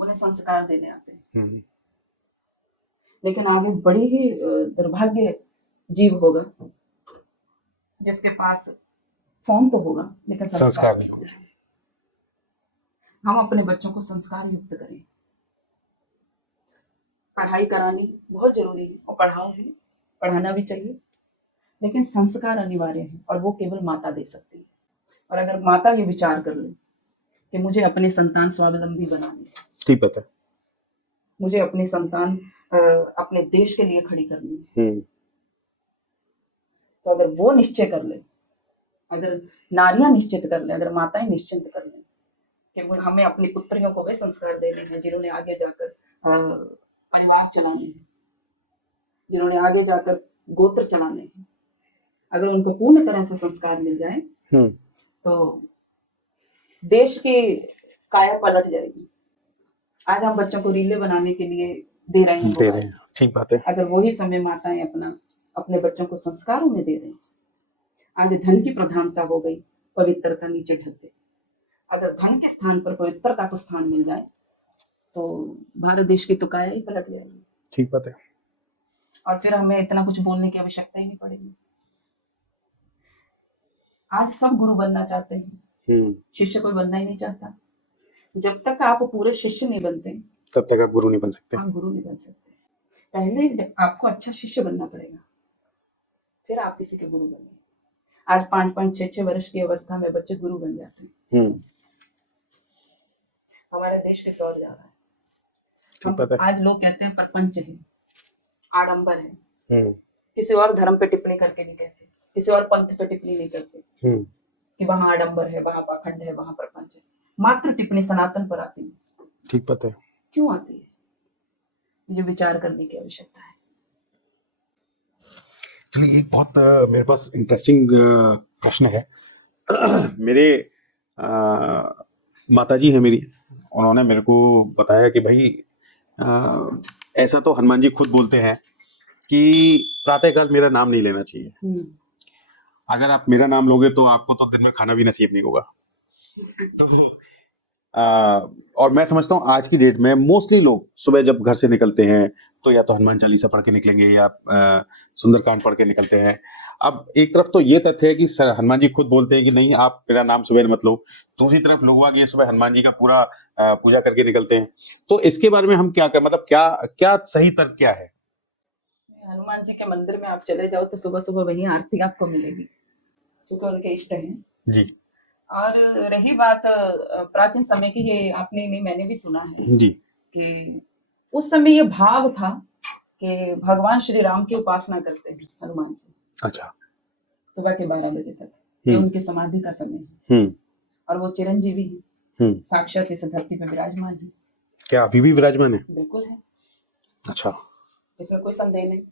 उन्हें संस्कार देने आते हैं। लेकिन आगे बड़ी ही दुर्भाग्य जीव होगा जिसके पास फोन तो होगा लेकिन संस्कार नहीं होगा। हम अपने बच्चों को संस्कार युक्त करें। पढ़ाई करानी बहुत जरूरी है और पढ़ाओ भी, पढ़ाना भी चाहिए, लेकिन संस्कार अनिवार्य है और वो केवल माता दे सकती है। और अगर माता ये विचार कर ले कि मुझे अपने संतान स्वावलंबी बनानी है, ठीक बात है। मुझे अपने संतान अपने देश के लिए खड़ी करनी है, तो अगर वो निश्चय कर ले, अगर नारियां निश्चित कर ले, अगर माताएं निश्चिंत कर ले कि हमें अपनी पुत्रियों को वे संस्कार देने हैं जिन्होंने आगे जाकर परिवार चलाने हैं, जिन्होंने आगे जाकर गोत्र चलाने हैं, अगर उनको पूर्ण तरह से संस्कार मिल जाए तो देश की काया पलट जाएगी। आज हम बच्चों को रीले बनाने के लिए दे रहे हैं, ठीक बात है। अगर वही समय माताएं अपने बच्चों को संस्कारों में दे दें। आज धन की प्रधानता हो गई, पवित्रता नीचे ढक गई। अगर धन के स्थान पर पवित्रता को स्थान मिल जाए तो भारत देश की तो काया ही पलट जाएगी। ठीक बात है। और फिर हमें इतना कुछ बोलने की आवश्यकता ही नहीं पड़ेगी। आज सब गुरु बनना चाहते हैं, शिष्य कोई बनना ही नहीं चाहता। जब तक आप पूरे शिष्य नहीं बनते तब तक आप गुरु नहीं बन सकते। आप गुरु नहीं बन सकते। पहले आपको अच्छा शिष्य बनना पड़ेगा, फिर आप किसी के गुरु बनेंगे। आज 5-5, 6-6 वर्ष की अवस्था में बच्चे गुरु बन जाते हैं। हमारे देश के सौर जा रहा है। आज लोग कहते हैं प्रपंच है, आडंबर है। किसी और धर्म पे टिप्पणी करके नहीं कहते, किसी और पंथ पे टिप्पणी नहीं करते कि वहां आडंबर है, वहां पाखंड है, वहां प्रपंच है। मात्र टिप्पणी सनातन पर आती है। ठीक बात है। क्यों आती है? मुझे विचार करने की आवश्यकता है। चलिए, एक बहुत मेरे पास इंटरेस्टिंग प्रश्न है। मेरे माताजी है मेरी, उन्होंने मेरे को बताया कि भाई ऐसा तो हनुमान जी खुद बोलते हैं कि प्रातःकाल मेरा नाम नहीं लेना चाहिए। अगर आप मेरा नाम लोगे तो आपको तो दिन में खाना भी नसीब नहीं होगा। तो और मैं समझता हूँ आज की डेट में मोस्टली लोग सुबह जब घर से निकलते हैं तो या तो हनुमान चालीसा पढ़ के निकलेंगे या सुंदरकांड पढ़ के निकलते हैं। अब एक तरफ तो ये तथ्य है कि हनुमान जी खुद बोलते हैं कि नहीं, आप मेरा नाम सुबह मत लो। दूसरी तरफ लोग ये सुबह हनुमान जी का पूरा पूजा करके निकलते हैं। तो इसके बारे में हम क्या कर, मतलब क्या सही तर्क क्या है? हनुमान जी के मंदिर में आप चले जाओ तो सुबह सुबह वही आरती आपको मिलेगी, क्योंकि उनके इष्ट हैं जी। और रही बात प्राचीन समय की, ये आपने नहीं मैंने भी सुना है जी कि उस समय ये भाव था कि भगवान श्री राम की उपासना करते हैं हनुमान जी। अच्छा। सुबह के 12 बजे तक ये उनकी समाधि का समय है और वो चिरंजीवी है, साक्षात इस धरती पे विराजमान है। क्या अभी भी विराजमान है? बिल्कुल है। अच्छा, इसमें कोई संदेह नहीं।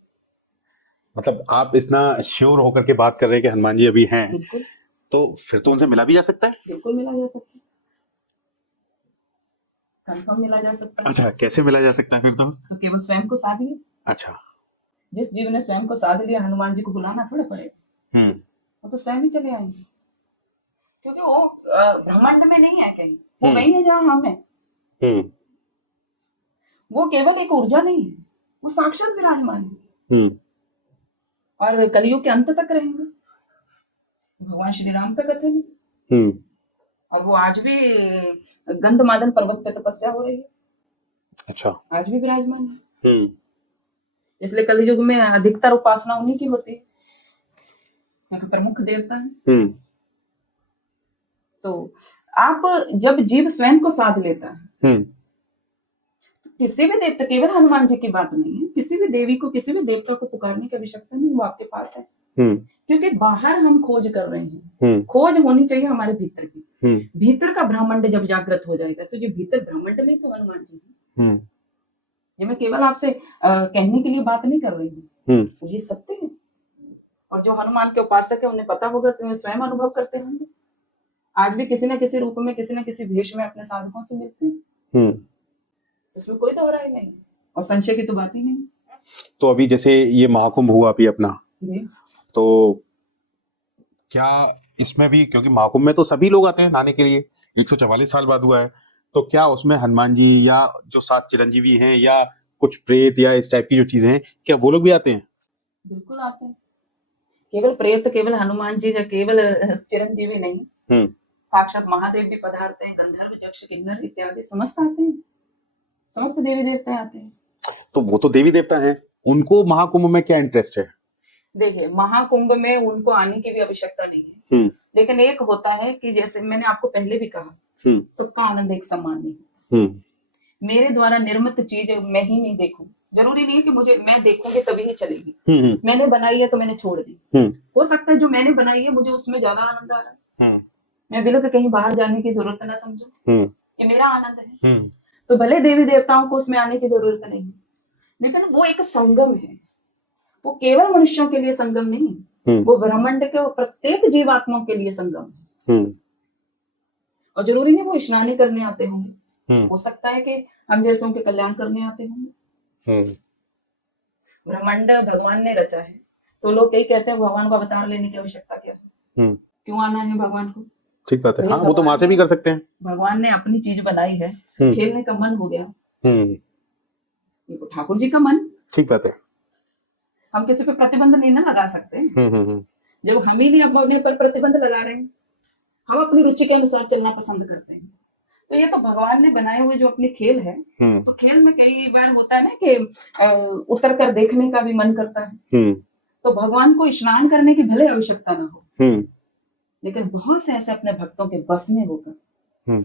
मतलब आप इतना श्योर होकर के बात कर रहे हैं कि हनुमान जी अभी हैं? बिल्कुल। तो फिर तो उनसे मिला भी जा सकता है? बिल्कुल मिला जा सकता है, कंफर्म मिला जा सकता है। अच्छा, कैसे मिला जा सकता है फिर? तो केवल स्वयं को साध लिया। अच्छा। जिस जीव ने स्वयं को साध लिया, हनुमान जी को बुलाना थोड़ा पड़ेगा। वो तो स्वयं ही चले आएंगे, क्योंकि वो ब्रह्मांड में नहीं है कहीं, वो वही है जहाँ हम हैं। वो केवल एक ऊर्जा नहीं है, वो साक्षात विराजमान है और कलयुग के अंत तक रहेंगे। भगवान श्री राम का कथन है और वो आज भी गंधमादन पर्वत पे तपस्या हो रही है। अच्छा। आज भी विराजमान है। इसलिए कलयुग में अधिकतर उपासना उन्हीं की होती है, क्योंकि प्रमुख देवता है। तो आप जब जीव स्वयं को साध लेता है, किसी भी देवता, केवल हनुमान जी की बात नहीं है, किसी भी देवी को, किसी भी देवता को पुकारने की आवश्यकता नहीं, वो आपके पास है। क्योंकि बाहर हम खोज कर रहे हैं, खोज होनी चाहिए हमारे भीतर की। भीतर का ब्रह्मांड जब जागृत हो जाएगा तो ये भीतर ब्रह्मांड में तो हनुमान जी है। ये मैं केवल आपसे कहने के लिए बात नहीं कर रही हूँ, ये सत्य है। और जो हनुमान के उपासक है उन्हें पता होगा कि स्वयं अनुभव करते होंगे। आज भी किसी न किसी रूप में, किसी न किसी भेष में अपने साधकों से मिलते हैं, इसमें कोई दोहराई नहीं और संशय की तो बात ही नहीं। तो अभी जैसे ये महाकुंभ हुआ अभी अपना, तो क्या इसमें भी, क्योंकि महाकुंभ में तो सभी लोग आते हैं नहाने के लिए, 144 साल बाद हुआ है, तो क्या उसमें हनुमान जी या जो 7 चिरंजीवी हैं या कुछ प्रेत या इस टाइप की जो चीजें हैं, क्या वो लोग भी आते हैं? बिल्कुल आते हैं। केवल प्रेत, केवल हनुमान जी या केवल चिरंजीवी नहीं, साक्षात महादेव भी पधारते हैं, गंधर्व, यक्ष, किन्नर इत्यादि समस्त आते हैं, समस्त देवी देवता आते हैं। तो वो तो देवी देवता हैं, उनको महाकुंभ में क्या इंटरेस्ट है? देखिए, महाकुंभ में उनको आने की भी आवश्यकता नहीं है, लेकिन एक होता है कि जैसे मैंने आपको पहले भी कहा, हम्म सबका आनंद एक समान नहीं। हम्म मेरे द्वारा निर्मित चीज मैं ही नहीं देखूं, जरूरी नहीं है कि मुझे मैं देखूंगी तभी ही चलेगी। हम्म मैंने बनाई है तो मैंने छोड़ दी। हम्म हो सकता है जो मैंने बनाई है मुझे उसमें ज्यादा आनंद आ रहा है, हम्म मैं बिल्कुल के कहीं बाहर जाने की जरूरत ना समझूं, हम्म ये मेरा आनंद है। हम्म तो भले देवी देवताओं को उसमें आने की जरूरत नहीं है, लेकिन वो एक संगम है। वो केवल मनुष्यों के लिए संगम नहीं है, हम्म वो ब्रह्मांड के प्रत्येक जीवात्माओं के लिए संगम है। हम्म और जरूरी नहीं वो स्नान ही करने आते होंगे, हम्म हो सकता है कि हम जैसों के कल्याण करने आते होंगे। हम्म ब्रह्मांड भगवान ने रचा है, तो लोग यही कहते हैं भगवान को अवतार लेने की आवश्यकता क्या है, हम्म क्यों आना है भगवान को। ठीक बात है। भैया हाँ, वो तो वहां से भी कर सकते हैं। भगवान ने अपनी चीज बनाई है, हम्म खेलने का मन हो गया, हम्म ये तो ठाकुर जी का मन। ठीक बात है। हम किसी पे प्रतिबंध नहीं ना लगा सकते। हम्म जब हम ही नहीं अपने पर प्रतिबंध लगा रहे हैं, हम अपनी रुचि के अनुसार चलना पसंद करते हैं, तो ये तो भगवान ने बनाए हुए जो अपने खेल है। तो खेल में कई बार होता है ना कि उतर कर देखने का भी मन करता है। तो भगवान को स्नान करने की भले आवश्यकता ना हो, लेकिन बहुत से ऐसे अपने भक्तों के बस में होकर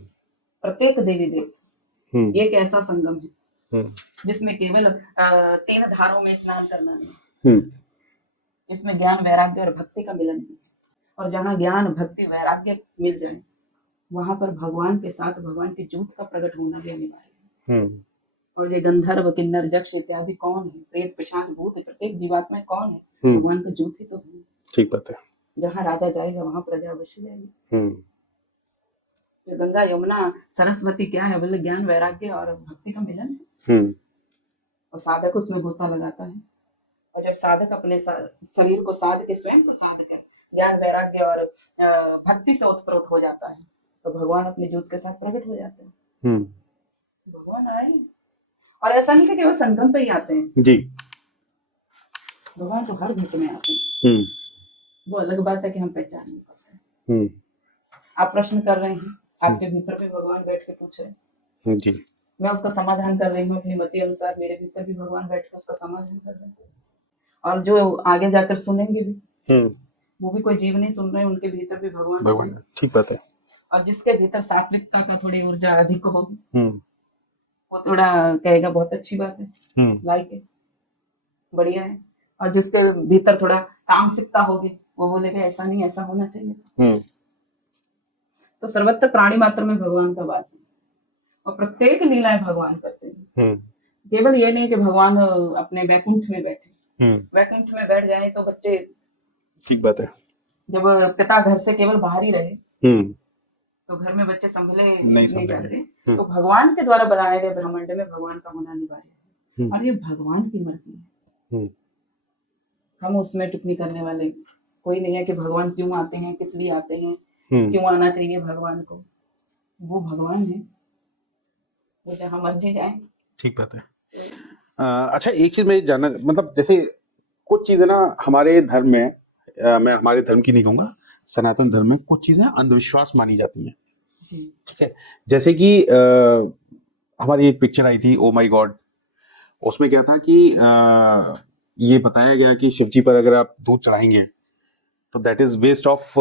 प्रत्येक देवी देव ये एक ऐसा संगम है जिसमें केवल 3 धारों में स्नान करना नहीं, इसमें ज्ञान वैराग्य और भक्ति का मिलन है। और जहाँ ज्ञान भक्ति वैराग्य मिल जाए, वहां पर भगवान के साथ भगवान की ज्योत का प्रकट होना भी अनिवार्य है। और ये गंधर्व किन्नर यक्ष इत्यादि कौन है, प्रेत पिशाच भूत प्रत्येक जीवात्मा कौन है, भगवान की ज्योत ही तो है। ठीक बात है। जहाँ राजा जाएगा वहां प्रजा अवश्य जाएगी। जो गंगा यमुना सरस्वती क्या है, बोले ज्ञान वैराग्य और भक्ति का मिलन है। और साधक उसमें गोता लगाता है। और जब साधक अपने शरीर को साध के स्वयं को साध कर ज्ञान वैराग्य और भक्ति से उत्प्रोत हो जाता है, तो भगवान अपनी ज्योत के साथ प्रकट हो जाते हैं। भगवान आए, और ऐसा नहीं कि केवल संगम पे ही आते हैं जी, भगवान तो हर घट में आते हैं। वो अलग बात है कि हम पहचान नहीं पाते। आप प्रश्न कर रहे हैं, आपके भीतर भी भगवान बैठ के पूछ रहे हैं जी, मैं उसका समाधान कर रही हूँ अपनी मति अनुसार, मेरे भीतर भी भगवान बैठ कर उसका समाधान कर रहे हैं। और जो आगे जाकर सुनेंगे भी, वो भी कोई जीव नहीं सुन रहे, उनके भीतर भी भगवान। ठीक बात है। और जिसके भीतर सात्विकता का थोड़ी ऊर्जा अधिक होगी, वो थोड़ा कहेगा बहुत अच्छी बात है, लाइक है, बढ़िया है। और जिसके भीतर थोड़ा तामसिकता होगी, वो बोलेगा ऐसा नहीं, ऐसा होना चाहिए। तो सर्वत्र प्राणी मात्र में भगवान का वास है, और प्रत्येक लीलाएं भगवान करते हैं। केवल ये नहीं कि भगवान अपने वैकुंठ में बैठे, वैकुंठ में बैठ जाए तो बच्चे, ठीक बात है, जब पिता घर से केवल बाहर ही रहे तो घर में बच्चे संभले नहीं जाते। तो भगवान के द्वारा बनाए गए ब्रह्मांड में भगवान का होना अनिवार्य है, और ये भगवान की मर्जी है। हम उसमें टिप्पणी करने वाले कोई नहीं है कि भगवान क्यों आते हैं, किस लिए आते हैं, क्यों आना चाहिए भगवान को। वो भगवान है, वो जहाँ मर्जी जाए। ठीक बात है। अच्छा, एक चीज मैं जानना, मतलब जैसे कुछ चीजें ना हमारे धर्म में, मैं हमारे धर्म की नहीं कहूंगा, सनातन धर्म में कुछ चीजें अंधविश्वास मानी जाती हैं। ठीक है, जैसे कि हमारी एक पिक्चर आई थी ओ माय गॉड, उसमें क्या था कि ये बताया गया कि शिवजी पर अगर आप दूध चढ़ाएंगे तो that is waste of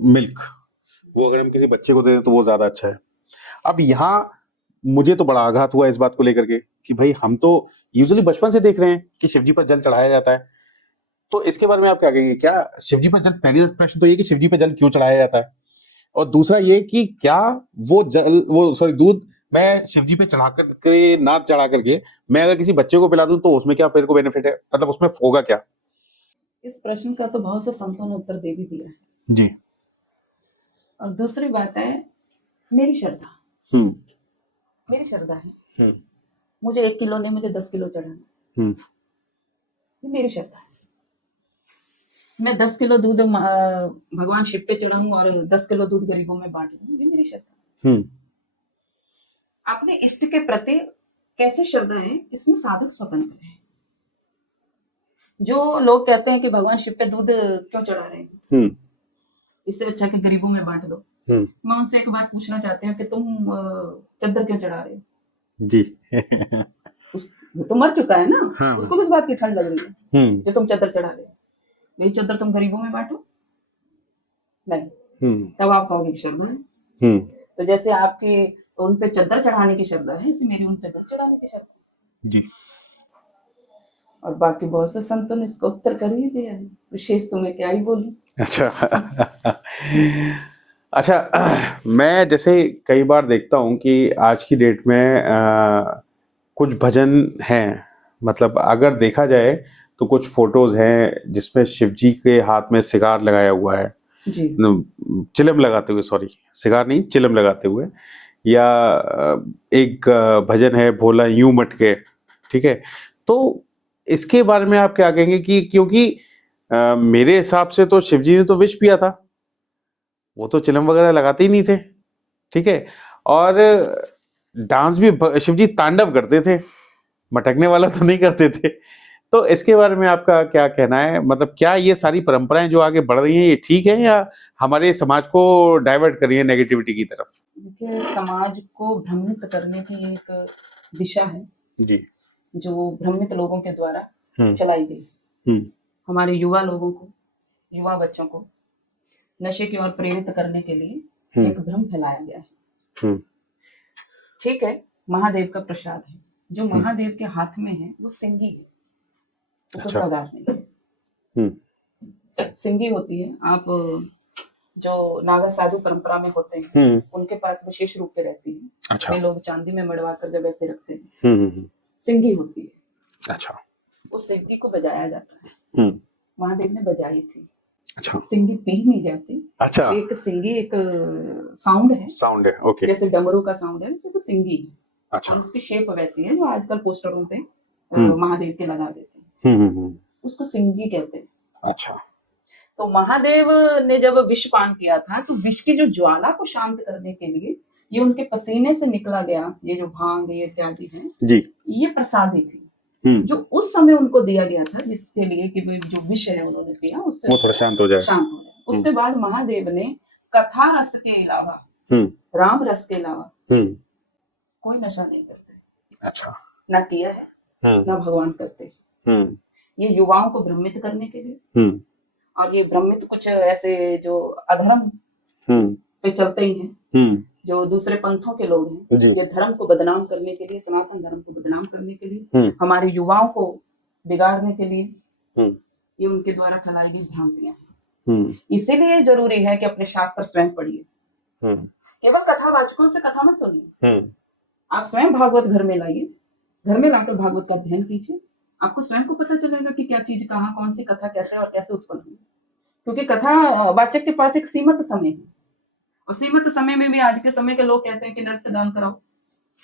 milk, वो अगर हम किसी बच्चे को दे दें तो वो ज्यादा अच्छा है। अब यहाँ मुझे तो बड़ा आघात हुआ इस बात को लेकर के कि भाई हम तो यूजुअली बचपन से देख रहे हैं कि शिवजी पर जल चढ़ाया जाता है, तो इसके बारे में आप क्या कहेंगे? क्या शिवजी पर जल, पहली प्रश्न तो ये कि शिवजी पर जल क्यों चढ़ाया जाता है, और दूसरा ये कि क्या वो सॉरी दूध मैं शिवजी पे चढ़ा करके, ना चढ़ा करके मैं अगर किसी बच्चे को पिला दूं तो उसमें क्या फिर को बेनिफिट है, मतलब उसमें होगा क्या? इस प्रश्न का तो बहुत से संतों ने उत्तर दे भी दिया है जी। और दूसरी बात है मेरी श्रद्धा, मेरी श्रद्धा है। मुझे 1 किलो नहीं, मुझे 10 किलो चढ़ाना, ये मेरी श्रद्धा है। मैं 10 किलो दूध भगवान शिव पे चढ़ाऊं और 10 किलो दूध गरीबों में बांट दूं, ये मेरी श्रद्धा है। अपने इष्ट के प्रति कैसे श्रद्धा है, इसमें साधक स्वतंत्र है। जो लोग कहते हैं कि भगवान शिव पे दूध क्यों चढ़ा रहे हैं, इससे अच्छा कि गरीबों में बांट दो, मैं उनसे एक बात पूछना चाहती हूँ कि तुम चद्दर क्यों चढ़ा रहे हो? जी। वो तो मर चुका है ना, उसको किस बात की ठंड लग रही है जो तुम चद्दर चढ़ा रहे हो? यही चद्दर तुम गरीबों में बांटो। नहीं, तब आप कहोगे कि श्रद्धा है। तो जैसे आपकी उन पे चद्दर चढ़ाने की श्रद्धा है, ऐसे मेरी उन पे दूध चढ़ाने की श्रद्धा है। जी। और बाकी बहुत से संतों ने इसका उत्तर कर ही दिया है, विशेष तो मैं क्या ही बोलूं। अच्छा। अच्छा, मैं जैसे कई बार देखता हूँ कि आज की डेट में कुछ भजन हैं, मतलब अगर देखा जाए तो कुछ फोटोज हैं जिसमें शिव जी के हाथ में सिगार लगाया हुआ है, जी चिलम लगाते हुए, सॉरी सिगार नहीं, चिलम लगाते हुए, या एक भजन है भोला यूं मटके, ठीक है। तो इसके बारे में आप क्या कहेंगे कि क्योंकि मेरे हिसाब से तो शिव जी ने तो विष पिया था, वो तो चिलम वगैरह लगाते ही नहीं थे, ठीक है। और डांस भी शिव जी तांडव करते थे, मटकने वाला तो नहीं करते थे। तो इसके बारे में आपका क्या कहना है, मतलब क्या ये सारी परंपराएं जो आगे बढ़ रही हैं ये ठीक है या हमारे समाज को डाइवर्ट कर रही है नेगेटिविटी की तरफ? देखिए, समाज को भ्रमित करने की एक दिशा है जी। जो भ्रमित लोगों के द्वारा हम्म चलाई गई। हम्म हमारे युवा लोगों को, युवा बच्चों को नशे की ओर प्रेरित करने के लिए एक भ्रम फैलाया गया है। हम्म ठीक है, महादेव का प्रसाद है, जो हम्म महादेव के हाथ में है वो सिंगी है, वो कोई अच्छा। सौगात नहीं है। हम्म सिंगी होती है, आप जो नागा साधु परंपरा में होते हैं हम्म उनके पास विशेष रूप पे रहती है। अच्छा। वे लोग चांदी में मड़वा कर जब ऐसे रखते हैं, हम्म सिंगी होती है। अच्छा। उस सिंगी को बजाया जाता है, हम्म महादेव ने बजाई थी। अच्छा। सिंगी पी नहीं जाती, अच्छा, एक सिंगी एक साउंड है, साउंड है, ओके। जैसे डमरू का साउंड है वैसे वो सिंगी है। अच्छा। और उसकी शेप वैसी है जो आजकल पोस्टरों पे हम्म महादेव के लगा देते हैं, उसको सिंगी कहते हैं। अच्छा। तो महादेव ने जब विष पान किया था तो विष की जो ज्वाला को शांत करने के लिए ये उनके पसीने से निकला गया, ये जो भांग ये इत्यादि है, जी। ये प्रसादी थी जो उस समय उनको दिया गया था, जिसके लिए कि वो जो विष है उन्होंने पिया उससे वो थोड़ा शांत हो जाए। शांत हो जाए। उसके बाद महादेव ने कथा रस के अलावा, राम रस के अलावा कोई नशा नहीं करते, अच्छा। ना किया है ना भगवान करते। ये युवाओं को भ्रमित करने के लिए, और ये भ्रमित कुछ ऐसे जो अधर्म पे चलते ही हैं, जो दूसरे पंथों के लोग हैं, ये धर्म को बदनाम करने के लिए, सनातन धर्म को बदनाम करने के लिए, हमारे युवाओं को बिगाड़ने के लिए ये उनके द्वारा फैलाई गई भ्रांतियां हैं। इसीलिए जरूरी है कि अपने शास्त्र स्वयं पढ़िए, केवल कथावाचकों से कथा मत सुनिए, आप स्वयं भागवत घर में लाइए, घर में लाकर भागवत का अध्ययन कीजिए, आपको स्वयं को पता चलेगा कि क्या चीज कहाँ, कौन सी कथा कैसे और कैसे उत्पन्न हुई। क्योंकि कथा वाचक के पास एक सीमित समय है, और सीमित समय में भी आज के समय के लोग कहते हैं कि नृत्य गान कराओ।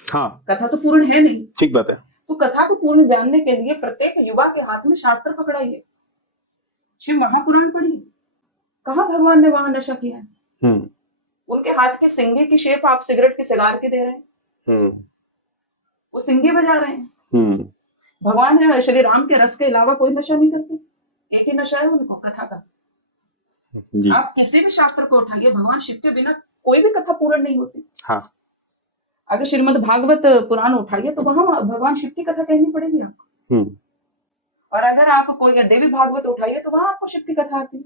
हाँ, कथा तो पूर्ण है नहीं, ठीक बात है। तो कथा को पूर्ण जानने के लिए प्रत्येक युवा के हाथ में शास्त्र पकड़ाइए, शिव महापुराण पढ़िए, कहाँ भगवान ने वहां नशा किया है। उनके हाथ की सिंगी की शेप आप सिगरेट की सिगार की दे रहे हैं, वो सिंगी बजा रहे हैं। भगवान श्री राम के रस के अलावा कोई नशा नहीं करते, एक ही नशा है उनको, कथा का। आप किसी भी शास्त्र को उठाइए, भगवान शिव के बिना कोई भी कथा पूर्ण नहीं होती। हाँ। अगर श्रीमद् भागवत पुराण उठाइए तो वहां भगवान शिव की कथा कहनी पड़ेगी आपको, और अगर आप कोई देवी भागवत उठाइए तो वहां आपको शिव की कथा आती है।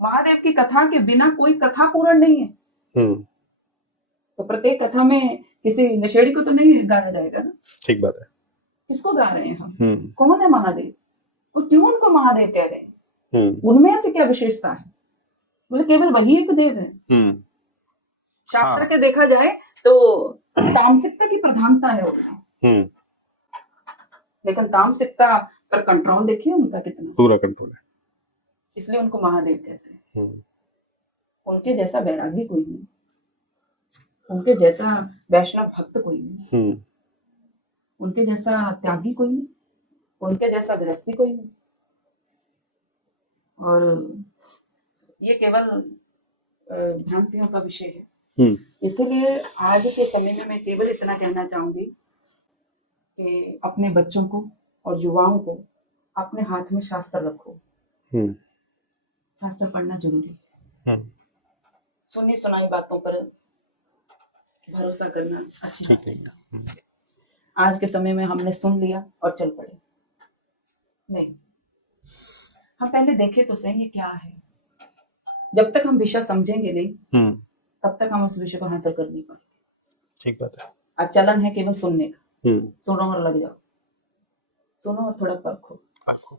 महादेव की कथा के बिना कोई कथा पूर्ण नहीं है। तो प्रत्येक कथा में किसी नशेड़ी को तो नहीं गाया जाएगा ना, ठीक बात है। किसको गा रहे हैं हम, कौन है महादेव, वो क्यों उनको महादेव कह रहे हैं, उनमें ऐसी क्या विशेषता है, बोले केवल वही एक देव है। शास्त्र के देखा जाए तो तामसिकता की प्रधानता है उनमें, लेकिन तामसिकता पर कंट्रोल देखिए उनका कितना, पूरा कंट्रोल है, इसलिए उनको महादेव कहते हैं। उनके जैसा वैरागी कोई नहीं, उनके जैसा वैष्णव भक्त कोई नहीं, उनके जैसा त्यागी कोई नहीं, उनके जैसा गृहस्थी कोई नहीं। और ये केवल भ्रांतियों का विषय है। इसलिए आज के समय में मैं केवल इतना कहना चाहूंगी कि अपने बच्चों को और युवाओं को अपने हाथ में शास्त्र रखो, शास्त्र पढ़ना जरूरी है। सुनी सुनाई बातों पर भरोसा करना अच्छी बात है। आज के समय में हमने सुन लिया और चल पड़े, नहीं, हम पहले देखें तो सही ये क्या है, जब तक हम विषय समझेंगे नहीं हम्म, तब तक हम उस विषय को हासिल कर नहीं पाएंगे। ठीक बात है। आज चलन है केवल सुनने का, हम्म, सुनो और लग जाओ, सुनो और थोड़ा परखो। आपको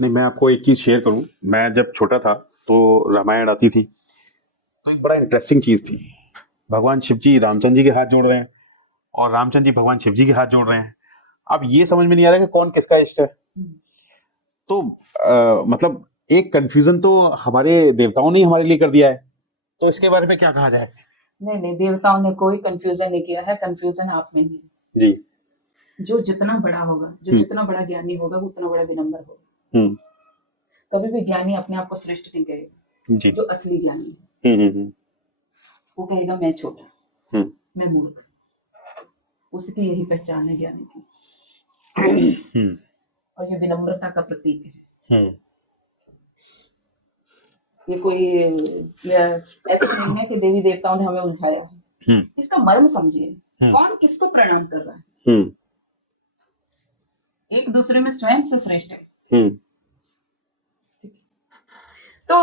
नहीं, मैं आपको एक चीज शेयर करूं। मैं जब छोटा था तो रामायण आती थी, तो एक बड़ा इंटरेस्टिंग चीज थी। भगवान शिव जी रामचंद्र जी के हाथ जोड़ रहे हैं और रामचंद्र जी भगवान शिव जी के हाथ जोड़ रहे हैं। अब ये समझ में नहीं आ रहा कि कौन किसका इष्ट है। तो मतलब एक कंफ्यूजन तो हमारे देवताओं ने ही हमारे लिए कर दिया है। तो इसके बारे में क्या कहा जाए? नहीं नहीं, देवताओं ने कोई कंफ्यूजन नहीं किया है, कंफ्यूजन आप में ही है। जी। जो जितना बड़ा होगा, जो हम्म, जितना बड़ा ज्ञानी होगा वो उतना बड़ा विनम्र होगा। हम्म, कभी भी ज्ञानी अपने आप को श्रेष्ठ नहीं कहेगा। जी। जो असली ज्ञानी है हम्म, वो कहेगा मैं छोटा, हम्म, मैं मूर्ख। उसकी यही पहचान है ज्ञानी की, हम्म, और ये विनम्रता का प्रतीक है। हम्म, ये कोई ऐसा नहीं है कि देवी देवताओं ने हमें उलझाया है। हम्म, इसका मर्म समझिए, हम्म, कौन किसको प्रणाम कर रहा है। हम्म, एक दूसरे में स्वयं से श्रेष्ठ है। हम्म, तो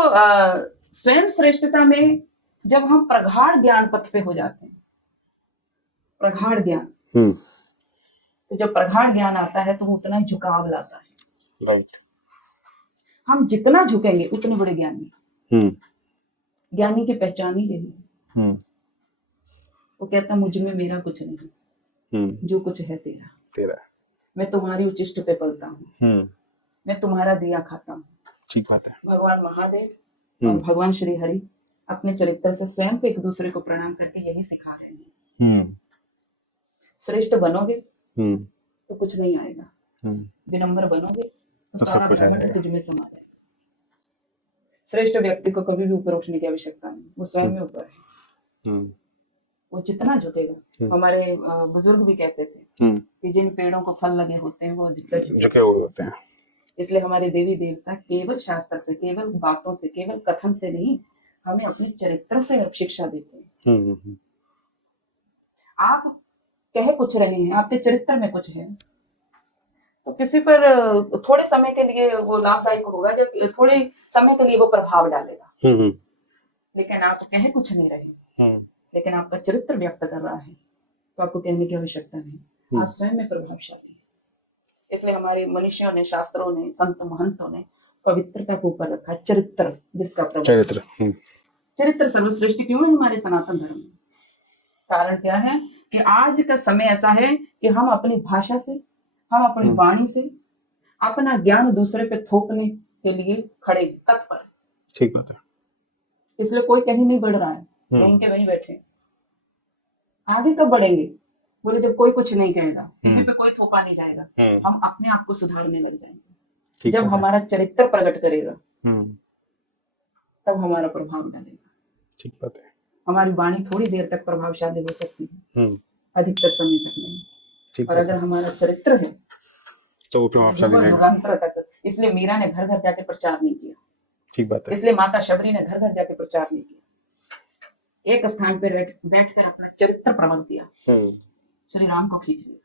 स्वयं श्रेष्ठता में जब हम प्रगाढ़ ज्ञान पथ पे हो जाते हैं, प्रगाढ़ ज्ञान, हम्म, तो जब प्रगाढ़ ज्ञान आता है तो वो उतना ही झुकाव लाता है। राइट। हम जितना झुकेंगे उतने बड़े ज्ञानी। हम्म, ज्ञानी की पहचान ही यही है। हम्म, वो कहता मुझ में मेरा कुछ नहीं, हम्म, जो कुछ है तेरा। तेरा। मैं तुम्हारी उचिष्ट पे पलता हूँ, हम्म, मैं तुम्हारा दिया खाता हूँ। ठीक बात है। भगवान महादेव और हम्म, भगवान श्री हरि अपने चरित्र से स्वयं को एक दूसरे को प्रणाम करके यही सिखा रहे हैं। हम्म, श्रेष्ठ बनोगे हम्म, तो कुछ नहीं आएगा, हम्म, विनम्र बनोगे तो तो सब सारा कुछ आ ब्रह्मांड जाएगा। तुझ में समा जाएगा। श्रेष्ठ व्यक्ति को कभी भी ऊपर उठने की आवश्यकता नहीं, वो स्वयं में ऊपर है। हम्म, वो जितना झुकेगा, हमारे बुजुर्ग भी कहते थे हम्म, कि जिन पेड़ों को फल लगे होते हैं वो अधिकतर झुके। झुके हुए होते हैं। इसलिए हमारे देवी देवता केवल शास्त्र से, केवल बातों से, केवल कथन से नहीं, हमें अपने चरित्र से शिक्षा देते हैं। हम्म, हम्म, आप कह कुछ रहे हैं, आपके चरित्र में कुछ है, तो किसी पर थोड़े समय के लिए वो लाभदायक होगा, जब थोड़े समय के लिए वो प्रभाव डालेगा। हम्म, लेकिन आप कह कुछ नहीं रहे, हम्म, लेकिन आपका चरित्र व्यक्त कर रहा है, तो आपको कहने की आवश्यकता नहीं, आप स्वयं में प्रभावशाली हैं। इसलिए हमारे मनुष्यों ने, शास्त्रों ने, संत महंतों ने पवित्रता को ऊपर रखा, चरित्र जिसका प्रभाव। चरित्र। चरित्र सर्वश्रेष्ठ क्यों है हमारे सनातन धर्म में? कारण क्या है कि आज का समय ऐसा है कि हम अपनी भाषा से, हम अपनी वाणी से अपना ज्ञान दूसरे पे थोपने के लिए खड़े तत्पर। ठीक बात है। इसलिए कोई कहीं नहीं बढ़ रहा है, वहीं के वहीं बैठे। आगे कब बढ़ेंगे? बोले जब कोई कुछ नहीं कहेगा, किसी पे कोई थोपा नहीं जाएगा, हम अपने आप को सुधारने लग जाएंगे। जब हमारा चरित्र प्रकट करेगा तब हमारा प्रभाव डालेगा। ठीक बात है। हमारी वाणी थोड़ी देर तक प्रभावशाली हो सकती है, अधिकतर समय तक नहीं। और अगर हमारा चरित्र है तो वो प्रभावशाली रहेगा। युगांतर तक। इसलिए मीरा ने घर घर जाके प्रचार नहीं किया। ठीक बात है। इसलिए माता शबरी ने घर घर जाके प्रचार नहीं किया, एक स्थान पर बैठकर अपना चरित्र प्रबल किया, श्री राम को खींच लिया।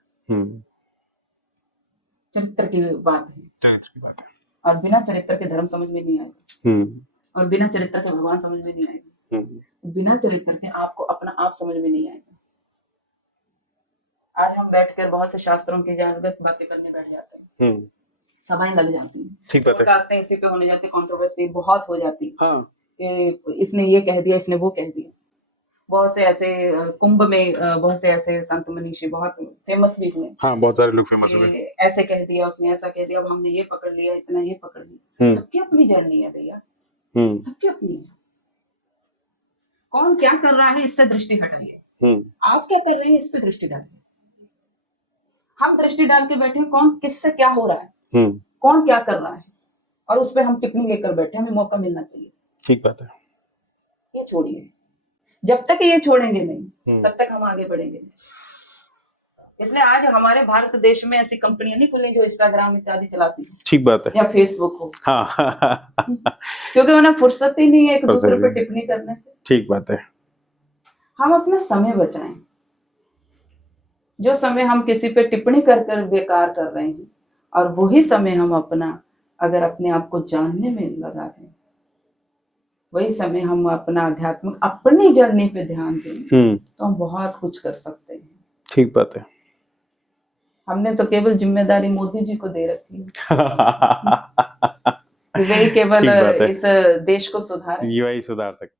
चरित्र की बात है, चरित्र की बात है। और बिना चरित्र के धर्म समझ में नहीं आएगा, और बिना चरित्र के भगवान समझ में नहीं आएगा, बिना चरित्र के आपको अपना आप समझ में नहीं आएगा। आज हम बैठकर बहुत से शास्त्रों की जानगत बातें करने बैठ जाते हैं, सभाएं लग जाती हैं, ठीक बात है। पॉडकास्टें इसी पे होने जाती, कंट्रोवर्सी बहुत हो जाती। हाँ। इसने ये कह दिया, इसने वो कह दिया। बहुत से ऐसे कुंभ में बहुत से ऐसे संत मनीषी बहुत फेमस भी हुए। हाँ, बहुत सारे लोग फेमस हुए। ऐसे कह दिया, उसने ऐसा कह दिया, अब हमने ये पकड़ लिया, इतना ये पकड़ लिया। सबकी अपनी जर्नी है भैया, सबकी अपनी है। कौन क्या कर रहा है इससे दृष्टि हटाइए, आप क्या कर रहे हैं इस पे दृष्टि डालिए। हम दृष्टि डाल के बैठे, कौन किससे क्या हो रहा है, कौन क्या कर रहा है, और उस पर हम टिप्पणी लेकर बैठे, हमें मौका मिलना चाहिए। ठीक बात है। ये छोड़िए, जब तक ये छोड़ेंगे नहीं तब तक हम आगे बढ़ेंगे। इसलिए आज हमारे भारत देश में ऐसी कंपनियां नहीं खुली जो इंस्टाग्राम इत्यादि चलाती है। ठीक बात है। या फेसबुक हो। हाँ। क्योंकि उन्हें फुर्सत ही नहीं है एक दूसरे पर टिप्पणी करने से। ठीक बात है। हम अपना समय बचाएं। जो समय हम किसी पे टिप्पणी कर कर बेकार कर रहे हैं, और वही समय हम अपना अगर अपने आप को जानने में लगा दें वही समय हम अपना आध्यात्मिक अपनी जर्नी पे ध्यान दें तो हम बहुत कुछ कर सकते हैं। ठीक बात है। हमने तो केवल जिम्मेदारी मोदी जी को दे रखी है कि वही केवल ठीक बात है। इस देश को सुधारें। ये वही सुधार सकते